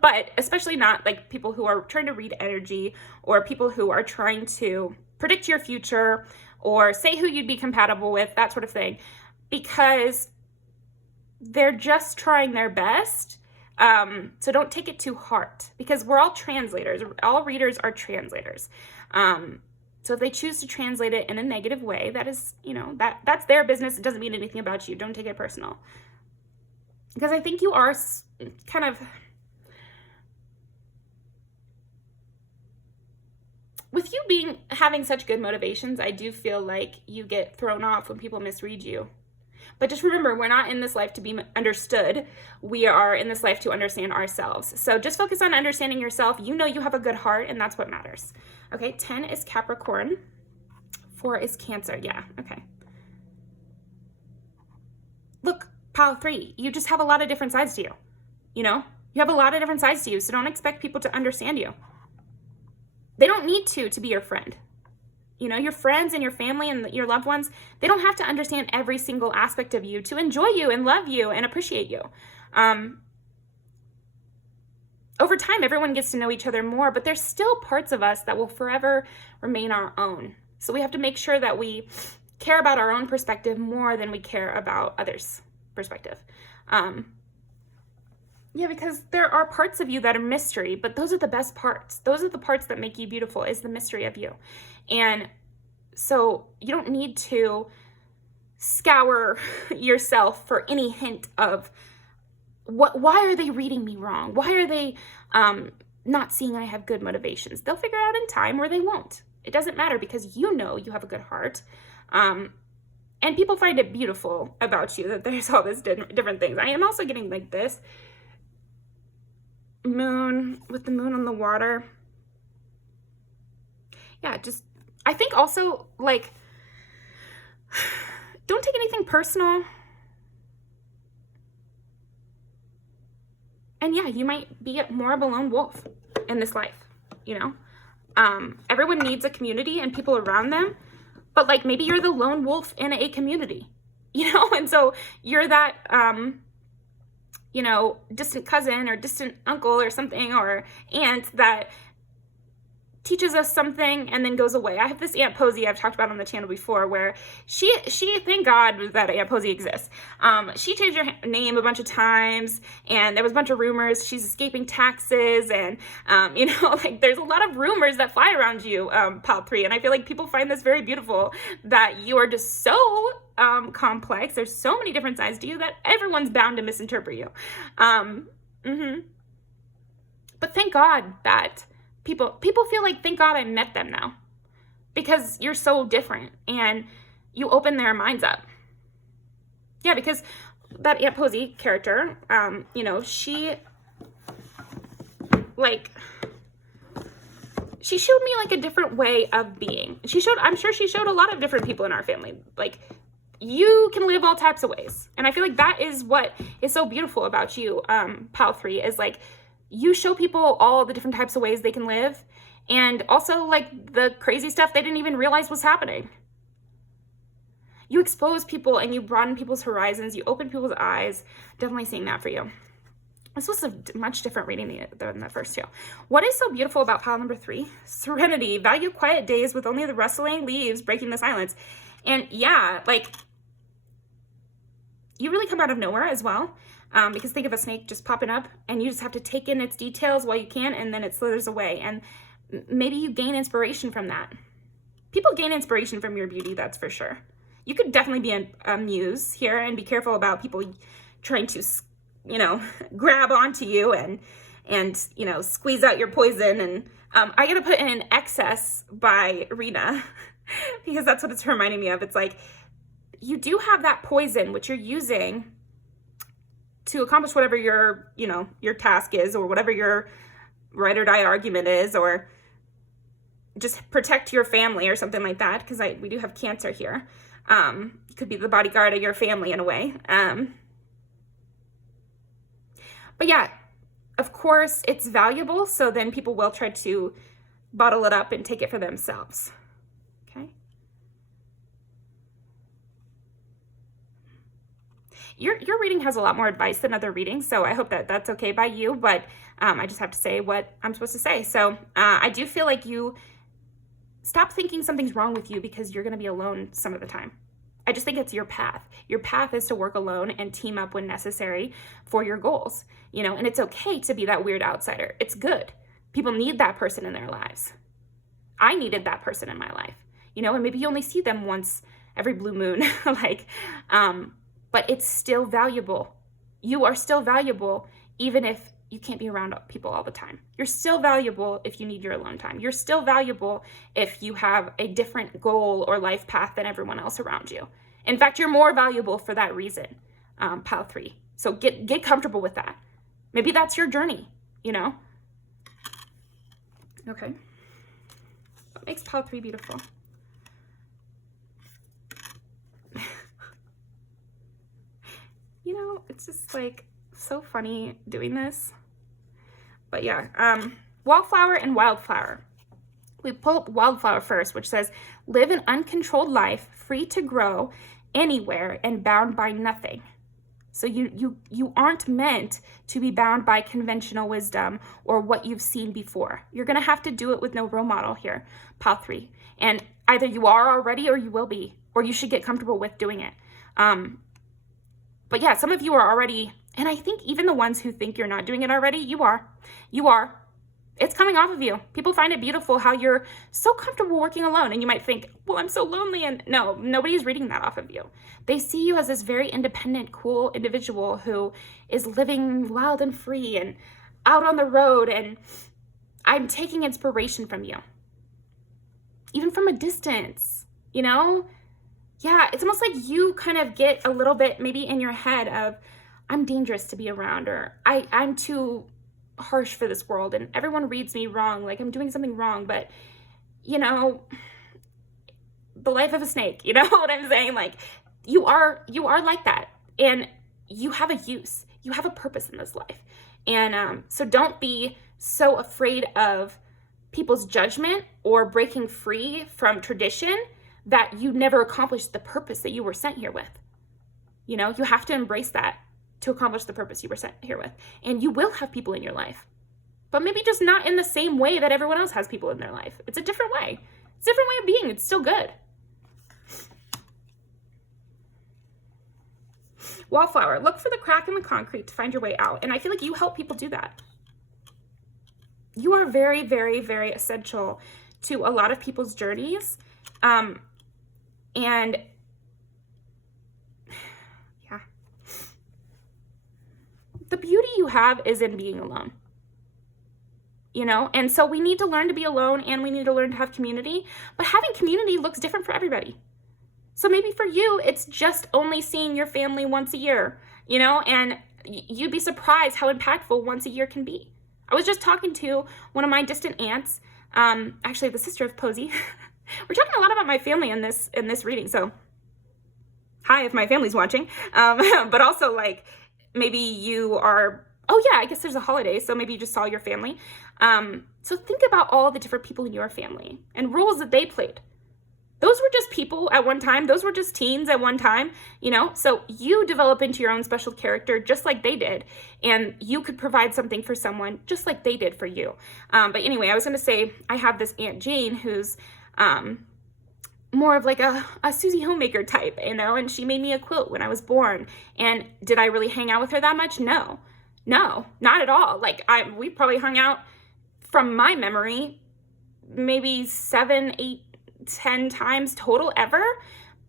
but especially not like people who are trying to read energy or people who are trying to predict your future or say who you'd be compatible with, that sort of thing, because they're just trying their best. So don't take it to heart, because we're all translators. All readers are translators. So if they choose to translate it in a negative way, that is, you know, that's their business. It doesn't mean anything about you. Don't take it personal. Because I think you are kind of, with you having such good motivations, I do feel like you get thrown off when people misread you. But just remember, we're not in this life to be understood. We are in this life to understand ourselves. So just focus on understanding yourself. You know you have a good heart, and that's what matters. Okay, 10 is Capricorn. 4 is Cancer. Yeah, okay. Look, pile 3, you just have a lot of different sides to you. You know? You have a lot of different sides to you, so don't expect people to understand you. They don't need to be your friend. You know, your friends and your family and your loved ones, they don't have to understand every single aspect of you to enjoy you and love you and appreciate you. Over time, everyone gets to know each other more, but there's still parts of us that will forever remain our own. So we have to make sure that we care about our own perspective more than we care about others' perspective. Yeah, because there are parts of you that are mystery, but those are the best parts. Those are the parts that make you beautiful, is the mystery of you. And so you don't need to scour yourself for any hint of why are they reading me wrong? Why are they not seeing I have good motivations? They'll figure out in time, or they won't. It doesn't matter, because you know you have a good heart. And people find it beautiful about you that there's all this different things. I am also getting like this moon with the moon on the water. Yeah, just, I think also, like, don't take anything personal. And yeah, you might be more of a lone wolf in this life, you know? Everyone needs a community and people around them, but like maybe you're the lone wolf in a community, you know? And so you're that, you know, distant cousin or distant uncle or something, or aunt that teaches us something and then goes away. I have this Aunt Posy I've talked about on the channel before, where she thank God that Aunt Posy exists. She changed her name a bunch of times, and there was a bunch of rumors she's escaping taxes, and you know, like there's a lot of rumors that fly around you, pile 3, and I feel like people find this very beautiful, that you are just so complex. There's so many different sides to you that everyone's bound to misinterpret you. But thank God that people feel like, thank God I met them now, because you're so different and you open their minds up. Yeah, because that Aunt Posy character, you know, she showed me like a different way of being. I'm sure she showed a lot of different people in our family, like, you can live all types of ways. And I feel like that is what is so beautiful about you, pile 3, is like, you show people all the different types of ways they can live, and also like the crazy stuff they didn't even realize was happening. You expose people and you broaden people's horizons. You open people's eyes. Definitely seeing that for you. This was a much different reading than the first two. What is so beautiful about pile number 3? Serenity. Value quiet days with only the rustling leaves breaking the silence. And yeah, like, you really come out of nowhere as well. Because think of a snake just popping up, and you just have to take in its details while you can, and then it slithers away. And maybe you gain inspiration from that. People gain inspiration from your beauty, that's for sure. You could definitely be a muse here, and be careful about people trying to, you know, grab onto you and you know, squeeze out your poison. And I gotta put in an excess by Rena because that's what it's reminding me of. It's like, you do have that poison which you're using to accomplish whatever your, you know, your task is, or whatever your ride or die argument is, or just protect your family or something like that, because we do have Cancer here. Could be the bodyguard of your family in a way. But yeah, of course, it's valuable, so then people will try to bottle it up and take it for themselves. Okay? Your reading has a lot more advice than other readings, so I hope that that's okay by you, but I just have to say what I'm supposed to say. So I do feel like you stop thinking something's wrong with you because you're going to be alone some of the time. I just think it's your path. Your path is to work alone and team up when necessary for your goals, you know, and it's okay to be that weird outsider. It's good. People need that person in their lives. I needed that person in my life, you know, and maybe you only see them once every blue moon, like, but it's still valuable. You are still valuable, even if you can't be around people all the time. You're still valuable if you need your alone time. You're still valuable if you have a different goal or life path than everyone else around you. In fact, you're more valuable for that reason, pile 3. So get comfortable with that. Maybe that's your journey, you know? Okay. What makes pile 3 beautiful? You know, it's just like so funny doing this. But yeah, wallflower and wildflower. We pull up wildflower first, which says, live an uncontrolled life, free to grow anywhere and bound by nothing. So you aren't meant to be bound by conventional wisdom or what you've seen before. You're going to have to do it with no role model here, pile 3. And either you are already or you will be, or you should get comfortable with doing it. But yeah, some of you are already, and I think even the ones who think you're not doing it already, you are. You are. It's coming off of you. People find it beautiful how you're so comfortable working alone. And you might think, well, I'm so lonely. And no, nobody's reading that off of you. They see you as this very independent, cool individual who is living wild and free and out on the road. And I'm taking inspiration from you. Even from a distance, you know? Yeah, it's almost like you kind of get a little bit maybe in your head of, I'm dangerous to be around, or I'm too harsh for this world and everyone reads me wrong, like I'm doing something wrong. But you know, the life of a snake, you know what I'm saying? Like you are like that, and you have a use, you have a purpose in this life. And so don't be so afraid of people's judgment or breaking free from tradition that you never accomplished the purpose that you were sent here with. You know, you have to embrace that to accomplish the purpose you were sent here with. And you will have people in your life, but maybe just not in the same way that everyone else has people in their life. It's a different way. It's a different way of being. It's still good. Wallflower, look for the crack in the concrete to find your way out. And I feel like you help people do that. You are very, very, very essential to a lot of people's journeys. And yeah, the beauty you have is in being alone, you know? And so we need to learn to be alone, and we need to learn to have community, but having community looks different for everybody. So maybe for you, it's just only seeing your family once a year, you know, and you'd be surprised how impactful once a year can be. I was just talking to one of my distant aunts, actually the sister of Posey. We're talking a lot about my family in this reading. So hi, if my family's watching, but also like maybe you are, oh yeah, I guess there's a holiday. So maybe you just saw your family. So think about all the different people in your family and roles that they played. Those were just people at one time. Those were just teens at one time, you know? So you develop into your own special character just like they did. And you could provide something for someone just like they did for you. But anyway, I was going to say, I have this Aunt Jane who's more of like a Susie Homemaker type, you know? And she made me a quilt when I was born. And did I really hang out with her that much? No, not at all. Like we probably hung out, from my memory, maybe 7, 8, 10 times total ever.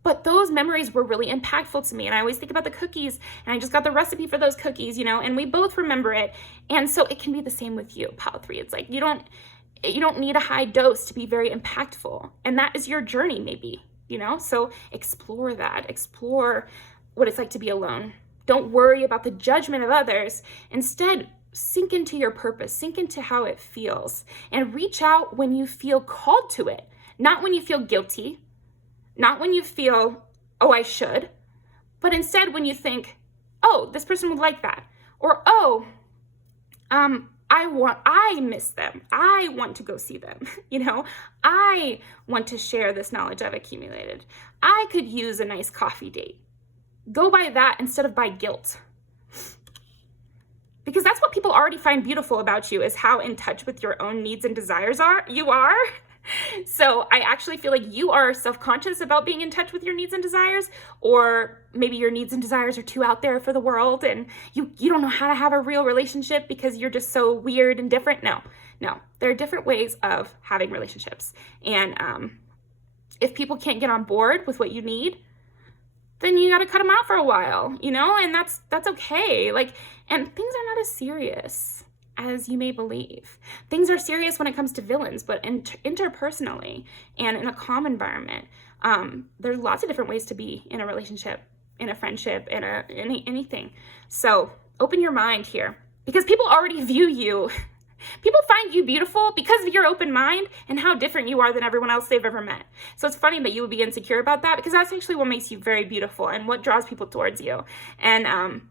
But those memories were really impactful to me. And I always think about the cookies, and I just got the recipe for those cookies, you know, and we both remember it. And so it can be the same with you, pile 3. It's like, you don't need a high dose to be very impactful. And that is your journey, maybe, you know? So explore that. Explore what it's like to be alone. Don't worry about the judgment of others. Instead, sink into your purpose, sink into how it feels, and reach out when you feel called to it. Not when you feel guilty, not when you feel oh, I should. But instead, when you think, oh, this person would like that, or oh, I miss them. I want to go see them. I want to share this knowledge I've accumulated. I could use a nice coffee date. Go by that instead of by guilt. Because that's what people already find beautiful about you, is how in touch with your own needs and desires you are. So I actually feel like you are self-conscious about being in touch with your needs and desires, or maybe your needs and desires are too out there for the world and you don't know how to have a real relationship because you're just so weird and different. No, there are different ways of having relationships. And if people can't get on board with what you need, then you got to cut them out for a while, and that's okay. And things are not as serious as you may believe. Things are serious when it comes to villains, but interpersonally and in a calm environment, there's lots of different ways to be in a relationship, in a friendship, in anything. So open your mind here, because people already view you. People find you beautiful because of your open mind and how different you are than everyone else they've ever met. So it's funny that you would be insecure about that, because that's actually what makes you very beautiful and what draws people towards you. And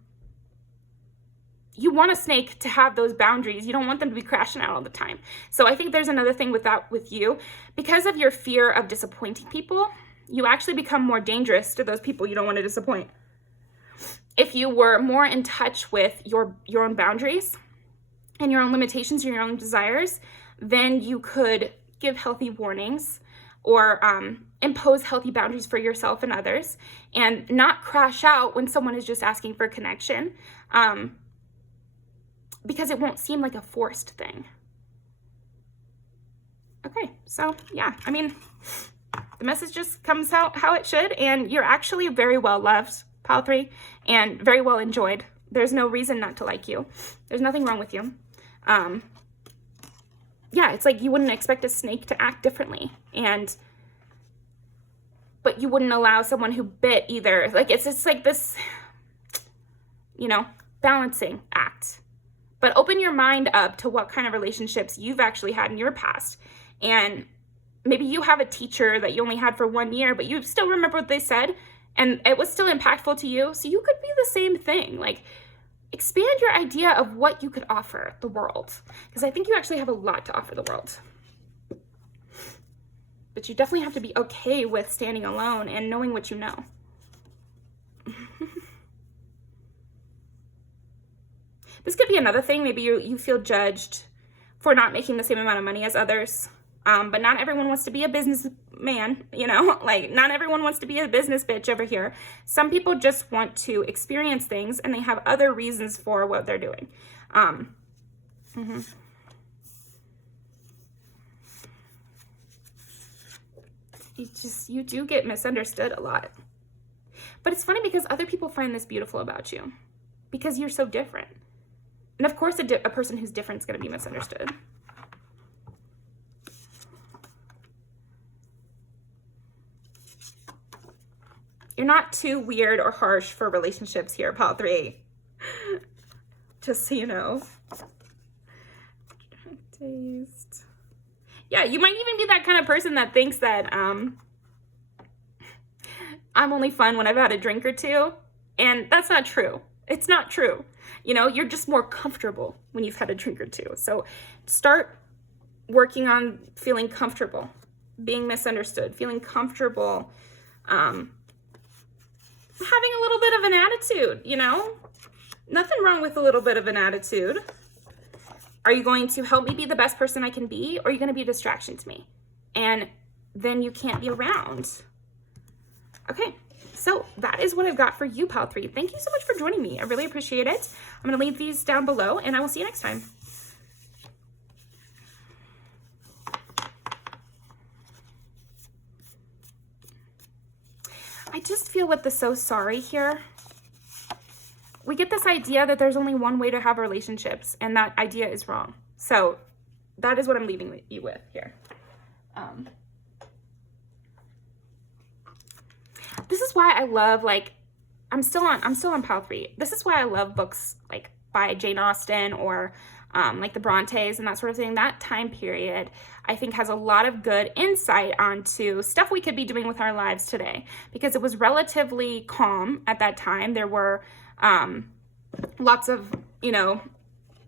you want a snake to have those boundaries. You don't want them to be crashing out all the time. So I think there's another thing with that with you. Because of your fear of disappointing people, you actually become more dangerous to those people you don't want to disappoint. If you were more in touch with your own boundaries and your own limitations and your own desires, then you could give healthy warnings or impose healthy boundaries for yourself and others, and not crash out when someone is just asking for connection. Because it won't seem like a forced thing. Okay, so yeah, the message just comes out how it should, and you're actually very well loved, Pile 3, and very well enjoyed. There's no reason not to like you. There's nothing wrong with you. Yeah, it's like you wouldn't expect a snake to act differently, but you wouldn't allow someone who bit either. It's just like this, balancing act. But open your mind up to what kind of relationships you've actually had in your past. And maybe you have a teacher that you only had for 1 year, but you still remember what they said, and it was still impactful to you. So you could be the same thing. Expand your idea of what you could offer the world. Because I think you actually have a lot to offer the world. But you definitely have to be okay with standing alone and knowing what you know. This could be another thing. Maybe you feel judged for not making the same amount of money as others. But not everyone wants to be a businessman, not everyone wants to be a business bitch over here. Some people just want to experience things, and they have other reasons for what they're doing. You do get misunderstood a lot. But it's funny because other people find this beautiful about you, because you're so different. And of course, a person who's different is going to be misunderstood. You're not too weird or harsh for relationships here, Pile 3. Just so you know. Taste. Yeah, you might even be that kind of person that thinks that I'm only fun when I've had a drink or two. And that's not true. It's not true. You're just more comfortable when you've had a drink or two. So start working on feeling comfortable, being misunderstood, feeling comfortable, having a little bit of an attitude, Nothing wrong with a little bit of an attitude. Are you going to help me be the best person I can be, or are you going to be a distraction to me? And then you can't be around. Okay. So that is what I've got for you, Pile 3. Thank you so much for joining me. I really appreciate it. I'm going to leave these down below, and I will see you next time. I just feel with the so sorry here, we get this idea that there's only one way to have relationships, and that idea is wrong. So that is what I'm leaving you with here. This is why I love, I'm still on Pile 3. This is why I love books by Jane Austen or like the Brontes and that sort of thing, that time period, I think has a lot of good insight onto stuff we could be doing with our lives today, because it was relatively calm at that time. There were lots of,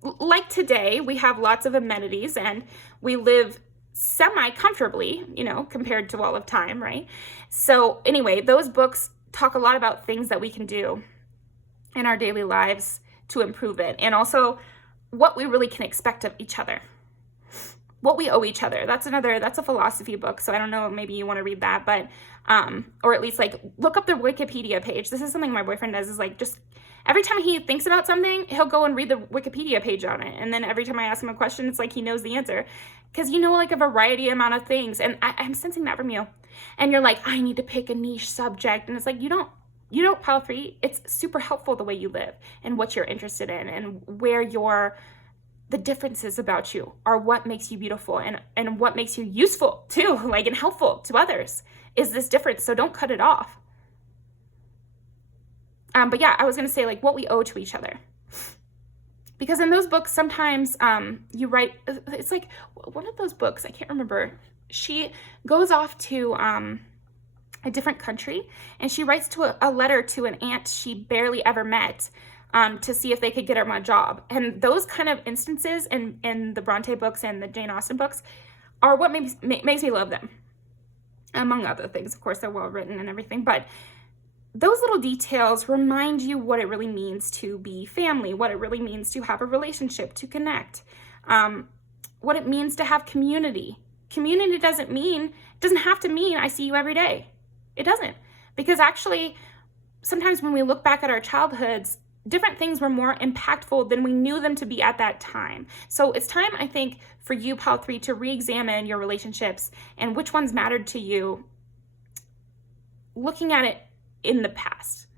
like today, we have lots of amenities and we live semi-comfortably, compared to all of time, right? So anyway, those books talk a lot about things that we can do in our daily lives to improve it, and also what we really can expect of each other, what we owe each other. That's a philosophy book, so I don't know, maybe you want to read that, but or at least like look up the Wikipedia page. This is something my boyfriend does, is like just every time he thinks about something, he'll go and read the Wikipedia page on it, and then every time I ask him a question, it's like he knows the answer, because like a variety amount of things, and I'm sensing that from you, and you're like, I need to pick a niche subject, and it's like, you don't, Pile 3, it's super helpful the way you live and what you're interested in and where the differences about you are what makes you beautiful and what makes you useful too, like, and helpful to others is this difference. So don't cut it off. But yeah, I was going to say, like, what we owe to each other. Because in those books, sometimes you write, it's like one of those books, I can't remember. She goes off to a different country, and she writes to a letter to an aunt she barely ever met to see if they could get her a job. And those kind of instances in the Bronte books and the Jane Austen books are what makes me love them. Among other things, of course, they're well written and everything, but those little details remind you what it really means to be family, what it really means to have a relationship, to connect, what it means to have community. Community doesn't have to mean I see you every day. It doesn't. Because actually, sometimes when we look back at our childhoods, different things were more impactful than we knew them to be at that time. So it's time, I think, for you, Pile 3, to re-examine your relationships and which ones mattered to you, looking at it in the past.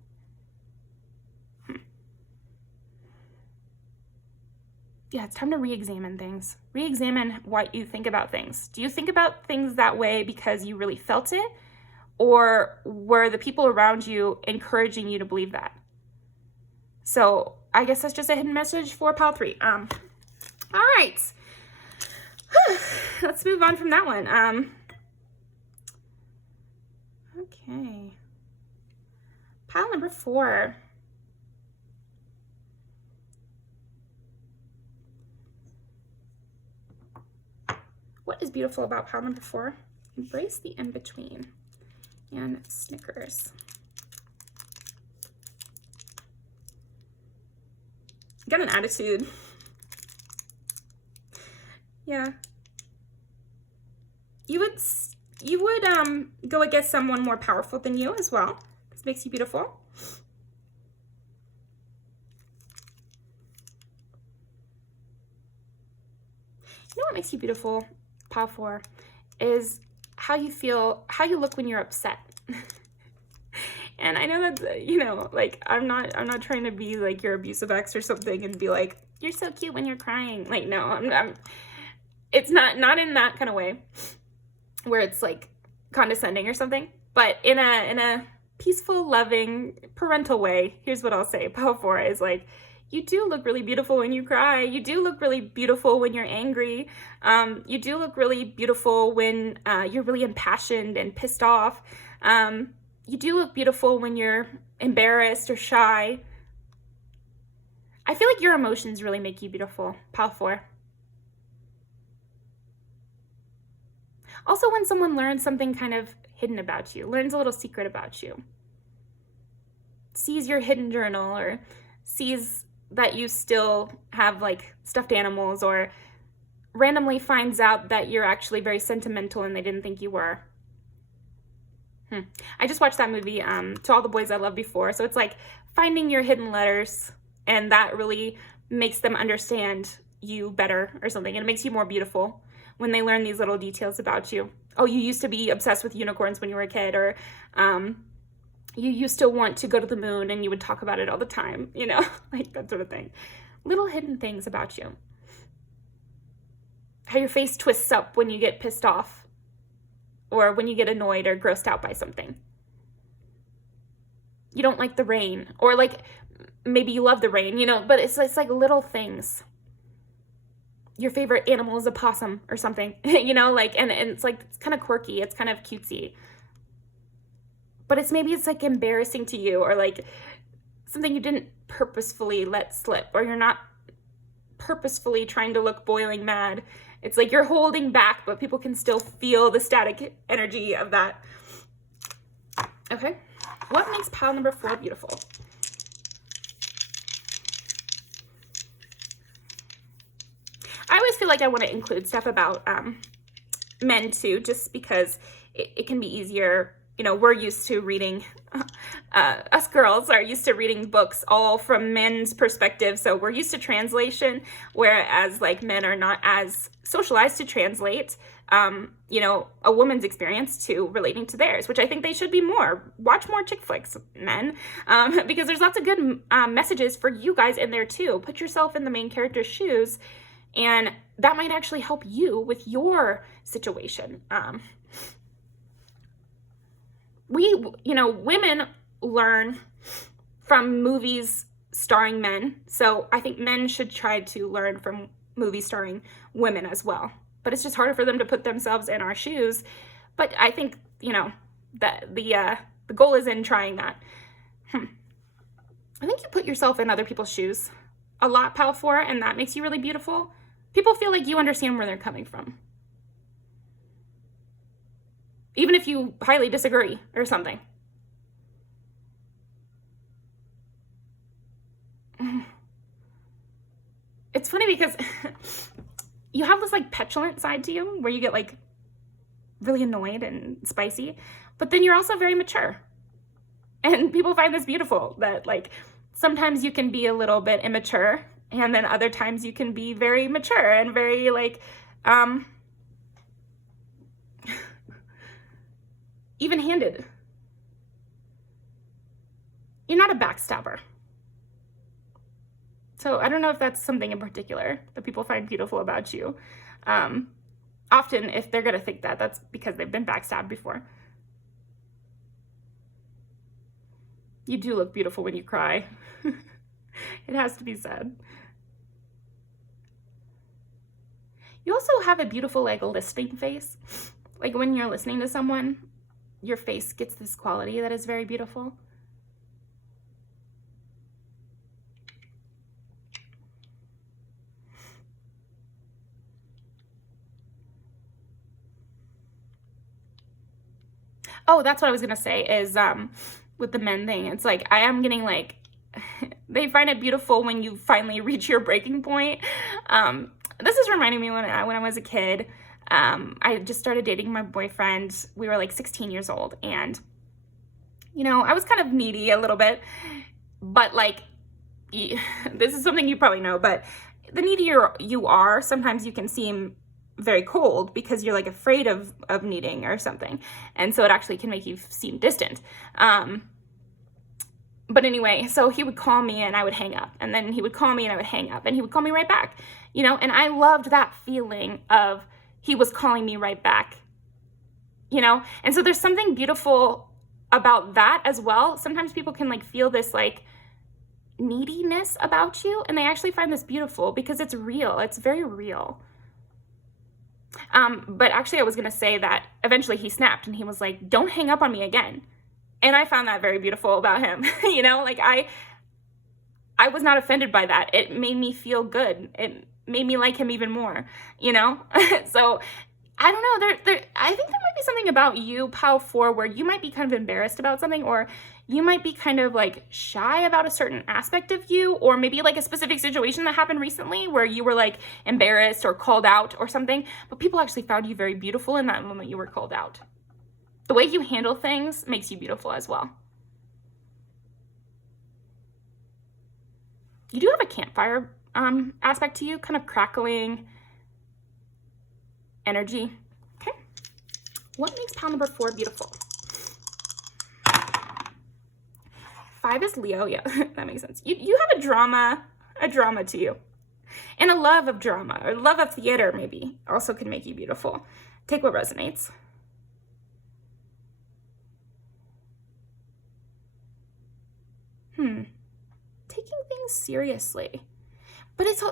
Yeah, it's time to re-examine things. Re-examine what you think about things. Do you think about things that way because you really felt it? Or were the people around you encouraging you to believe that? So I guess that's just a hidden message for Pile 3. All right. Let's move on from that one. Okay. Pile number 4. What is beautiful about pile number 4? Embrace the in-between and Snickers. Got an attitude. Yeah. You would go against someone more powerful than you as well. This makes you beautiful. You know what makes you beautiful, Pile 4, is how you feel, how you look when you're upset. And I know that, like, I'm not trying to be like your abusive ex or something and be like, you're so cute when you're crying. Like, no, it's not in that kind of way where it's like condescending or something, but in a peaceful, loving, parental way. Here's what I'll say. Pile 4 is like, you do look really beautiful when you cry. You do look really beautiful when you're angry. You do look really beautiful when you're really impassioned and pissed off. You do look beautiful when you're embarrassed or shy. I feel like your emotions really make you beautiful, Pile 4. Also, when someone learns something kind of hidden about you, learns a little secret about you, sees your hidden journal, or sees that you still have like stuffed animals, or randomly finds out that you're actually very sentimental and they didn't think you were. I just watched that movie, To All the Boys I Loved Before. So it's like finding your hidden letters, and that really makes them understand you better or something. And it makes you more beautiful when they learn these little details about you. Oh, you used to be obsessed with unicorns when you were a kid, or you used to want to go to the moon and you would talk about it all the time, like that sort of thing. Little hidden things about you. How your face twists up when you get pissed off, or when you get annoyed or grossed out by something. You don't like the rain, or like maybe you love the rain, but it's like little things. your favorite animal is a possum or something, you know, like, and it's like, it's kind of quirky. It's kind of cutesy, but maybe it's like embarrassing to you, or like something you didn't purposefully let slip, or you're not purposefully trying to look boiling mad. It's like you're holding back, but people can still feel the static energy of that. Okay. What makes pile number 4 beautiful? I always feel like I want to include stuff about men too, just because it can be easier. You know, we're used to reading, us girls are used to reading books all from men's perspective. So we're used to translation, whereas like men are not as socialized to translate, you know, a woman's experience to relating to theirs, which I think they should be more. Watch more chick flicks, men, because there's lots of good messages for you guys in there too. Put yourself in the main character's shoes, and that might actually help you with your situation. You know, women learn from movies starring men. So I think men should try to learn from movies starring women as well. But it's just harder for them to put themselves in our shoes. But I think, you know, that the goal is in trying that. I think you put yourself in other people's shoes a lot, pile 4, and that makes you really beautiful. People feel like you understand where they're coming from, even if you highly disagree or something. It's funny because you have this like petulant side to you where you get like really annoyed and spicy, but then you're also very mature. And people find this beautiful, that like sometimes you can be a little bit immature, and then other times you can be very mature and very like, even-handed. You're not a backstabber. So I don't know if that's something in particular that people find beautiful about you. Often, if they're going to think that, that's because they've been backstabbed before. You do look beautiful when you cry. It has to be said. You also have a beautiful, like, listening face. Like, when you're listening to someone, your face gets this quality that is very beautiful. Oh, that's what I was going to say is, with the men thing, it's like, I am getting like, they find it beautiful when you finally reach your breaking point. This is reminding me when I was a kid. I just started dating my boyfriend. We were like 16 years old, and you know, I was kind of needy a little bit, but like, this is something you probably know, but the needier you are, sometimes you can seem very cold because you're like afraid of needing or something. And so it actually can make you seem distant. But anyway, so he would call me and I would hang up, and then he would call me and I would hang up, and he would call me right back, you know, and I loved that feeling of he was calling me right back, you know? And so there's something beautiful about that as well. Sometimes people can like feel this like neediness about you, and they actually find this beautiful because it's real. It's very real. But actually I was going to say that eventually he snapped and he was like, don't hang up on me again. And I found that very beautiful about him. You know, like I was not offended by that. It made me feel good. It made me like him even more, you know? So I don't know, I think there might be something about you, Pile 4, where you might be kind of embarrassed about something, or you might be kind of like shy about a certain aspect of you, or maybe like a specific situation that happened recently where you were like embarrassed or called out or something, but people actually found you very beautiful in that moment you were called out. The way you handle things makes you beautiful as well. You do have a campfire aspect to you, kind of crackling energy. Okay. What makes pile number 4 beautiful? 5 is Leo. Yeah, that makes sense. You have a drama to you. And a love of drama, or love of theater maybe, also can make you beautiful. Take what resonates. Taking things seriously. But it's,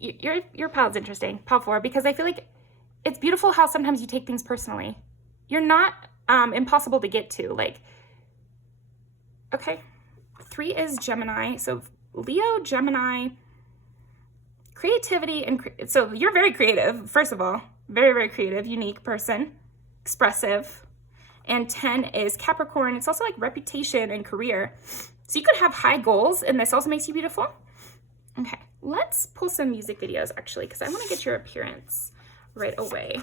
your pile's interesting, pile 4, because I feel like it's beautiful how sometimes you take things personally. You're not impossible to get to. Like, okay, 3 is Gemini. So Leo, Gemini, creativity, and so you're very creative, first of all. Very, very creative, unique person, expressive. And 10 is Capricorn. It's also like reputation and career. So you could have high goals, and this also makes you beautiful. Okay, let's pull some music videos, actually, because I want to get your appearance right away.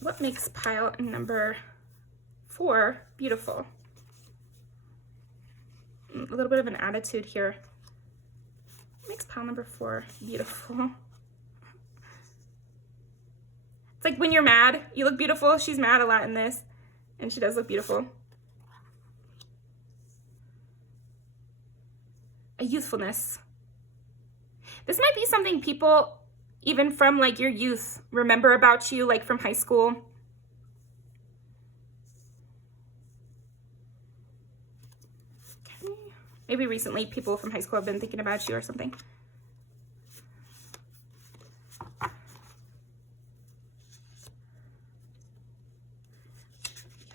What makes pile number 4 beautiful? A little bit of an attitude here. What makes pile number 4 beautiful? It's like when you're mad, you look beautiful. She's mad a lot in this, and she does look beautiful. A youthfulness. This might be something people, even from like your youth, remember about you, like from high school. Okay. Maybe recently people from high school have been thinking about you or something.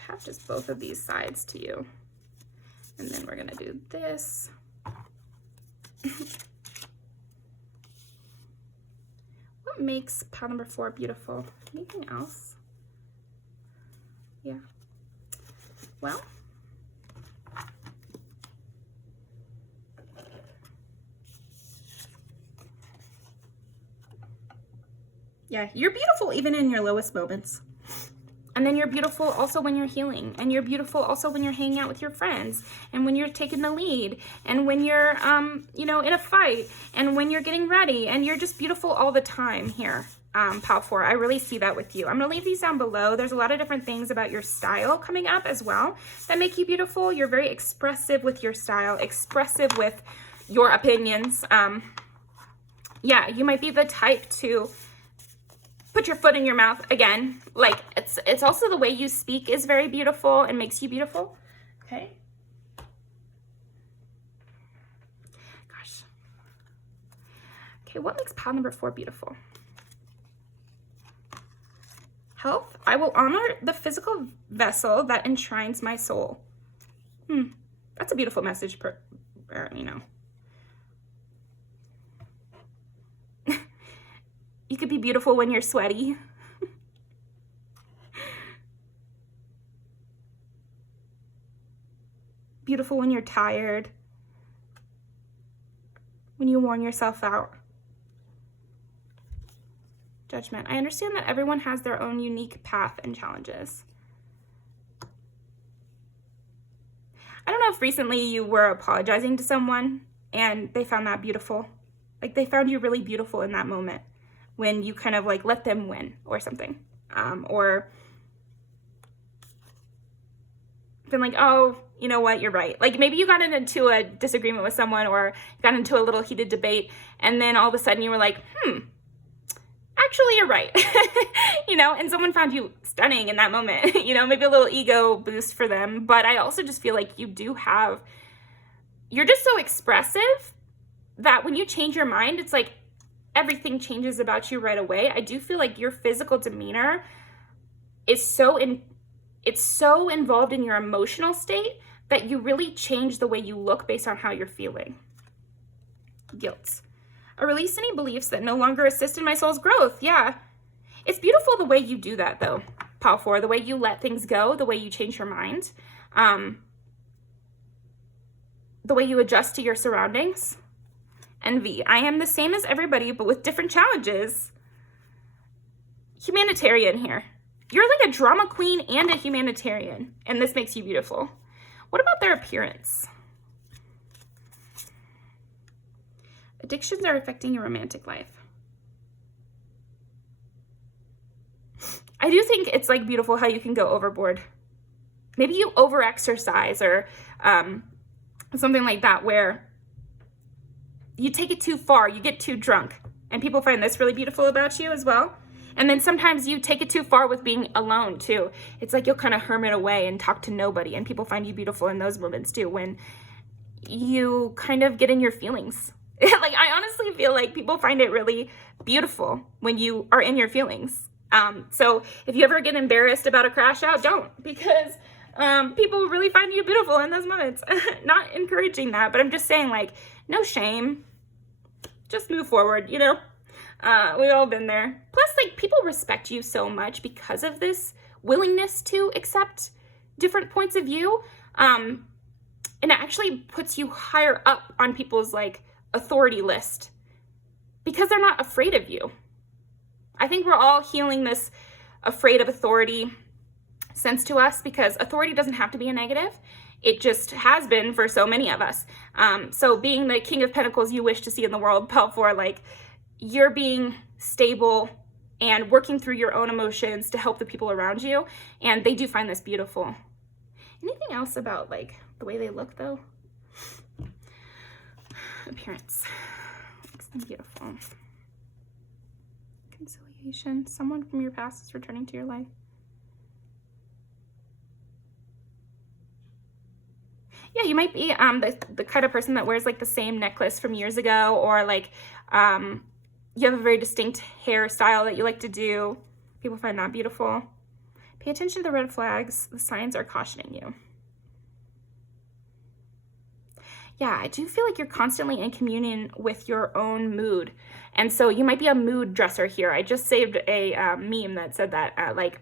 Have just both of these sides to you. And then we're gonna do this. What makes pile number 4 beautiful? Anything else? Yeah. Well, yeah, you're beautiful even in your lowest moments. And then you're beautiful also when you're healing. And you're beautiful also when you're hanging out with your friends. And when you're taking the lead. And when you're, you know, in a fight. And when you're getting ready. And you're just beautiful all the time here, pile 4. I really see that with you. I'm going to leave these down below. There's a lot of different things about your style coming up as well that make you beautiful. You're very expressive with your style. Expressive with your opinions. Yeah, you might be the type to put your foot in your mouth again. Like, it's also the way you speak is very beautiful and makes you beautiful. Okay. Gosh. Okay, what makes pile number 4 beautiful? Health. I will honor the physical vessel that enshrines my soul. That's a beautiful message, you know. You could be beautiful when you're sweaty. Beautiful when you're tired. When you worn yourself out. Judgment. I understand that everyone has their own unique path and challenges. I don't know if recently you were apologizing to someone and they found that beautiful. Like, they found you really beautiful in that moment. When you kind of like let them win or something. Or been like, oh, you know what, you're right. Like, maybe you got into a disagreement with someone or got into a little heated debate, and then all of a sudden you were like, actually you're right. You know, and someone found you stunning in that moment. You know, maybe a little ego boost for them. But I also just feel like you're just so expressive that when you change your mind, it's like, everything changes about you right away. I do feel like your physical demeanor is it's so involved in your emotional state that you really change the way you look based on how you're feeling. Guilt. I release any beliefs that no longer assist in my soul's growth. Yeah. It's beautiful the way you do that though, pile 4, the way you let things go, the way you change your mind, the way you adjust to your surroundings. Envy. I am the same as everybody, but with different challenges. Humanitarian here. You're like a drama queen and a humanitarian, and this makes you beautiful. What about their appearance? Addictions are affecting your romantic life. I do think it's like beautiful how you can go overboard. Maybe you over-exercise or something like that, where you take it too far, you get too drunk, and people find this really beautiful about you as well. And then sometimes you take it too far with being alone too. It's like you'll kind of hermit away and talk to nobody, and people find you beautiful in those moments too, when you kind of get in your feelings Like, I honestly feel like people find it really beautiful when you are in your feelings. So if you ever get embarrassed about a crash out, don't, because people really find you beautiful in those moments. Not encouraging that, but I'm just saying, like, no shame. Just move forward, you know? We've all been there. Plus, like, people respect you so much because of this willingness to accept different points of view. And it actually puts you higher up on people's, like, authority list because they're not afraid of you. I think we're all healing this afraid of authority sense to us, because authority doesn't have to be a negative. It just has been for so many of us. So being the King of Pentacles you wish to see in the world, Pelfor, like, you're being stable and working through your own emotions to help the people around you. And they do find this beautiful. Anything else about, like, the way they look, though? Appearance. Makes them beautiful. Conciliation. Someone from your past is returning to your life. Yeah, you might be the kind of person that wears, like, the same necklace from years ago, or, like, you have a very distinct hairstyle that you like to do. People find that beautiful. Pay attention to the red flags. The signs are cautioning you. Yeah, I do feel like you're constantly in communion with your own mood. And so you might be a mood dresser here. I just saved a meme that said that, like,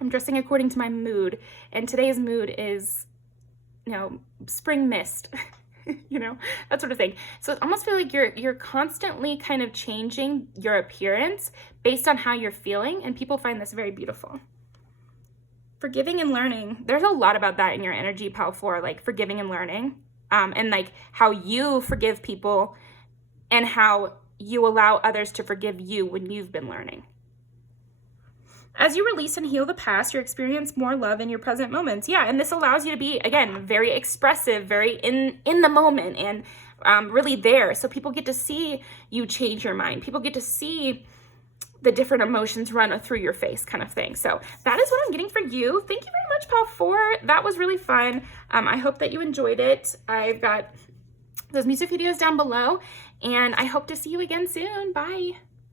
I'm dressing according to my mood. And today's mood is, you know, spring mist, you know, that sort of thing. So it almost feel like you're constantly kind of changing your appearance based on how you're feeling. And people find this very beautiful. Forgiving and learning. There's a lot about that in your energy, Pelfor, like forgiving and learning. And like how you forgive people and how you allow others to forgive you when you've been learning. As you release and heal the past, you experience more love in your present moments. Yeah, and this allows you to be, again, very expressive, very in the moment, and really there. So people get to see you change your mind. People get to see the different emotions run through your face, kind of thing. So that is what I'm getting for you. Thank you very much, Pelfor. That was really fun. I hope that you enjoyed it. I've got those music videos down below, and I hope to see you again soon. Bye.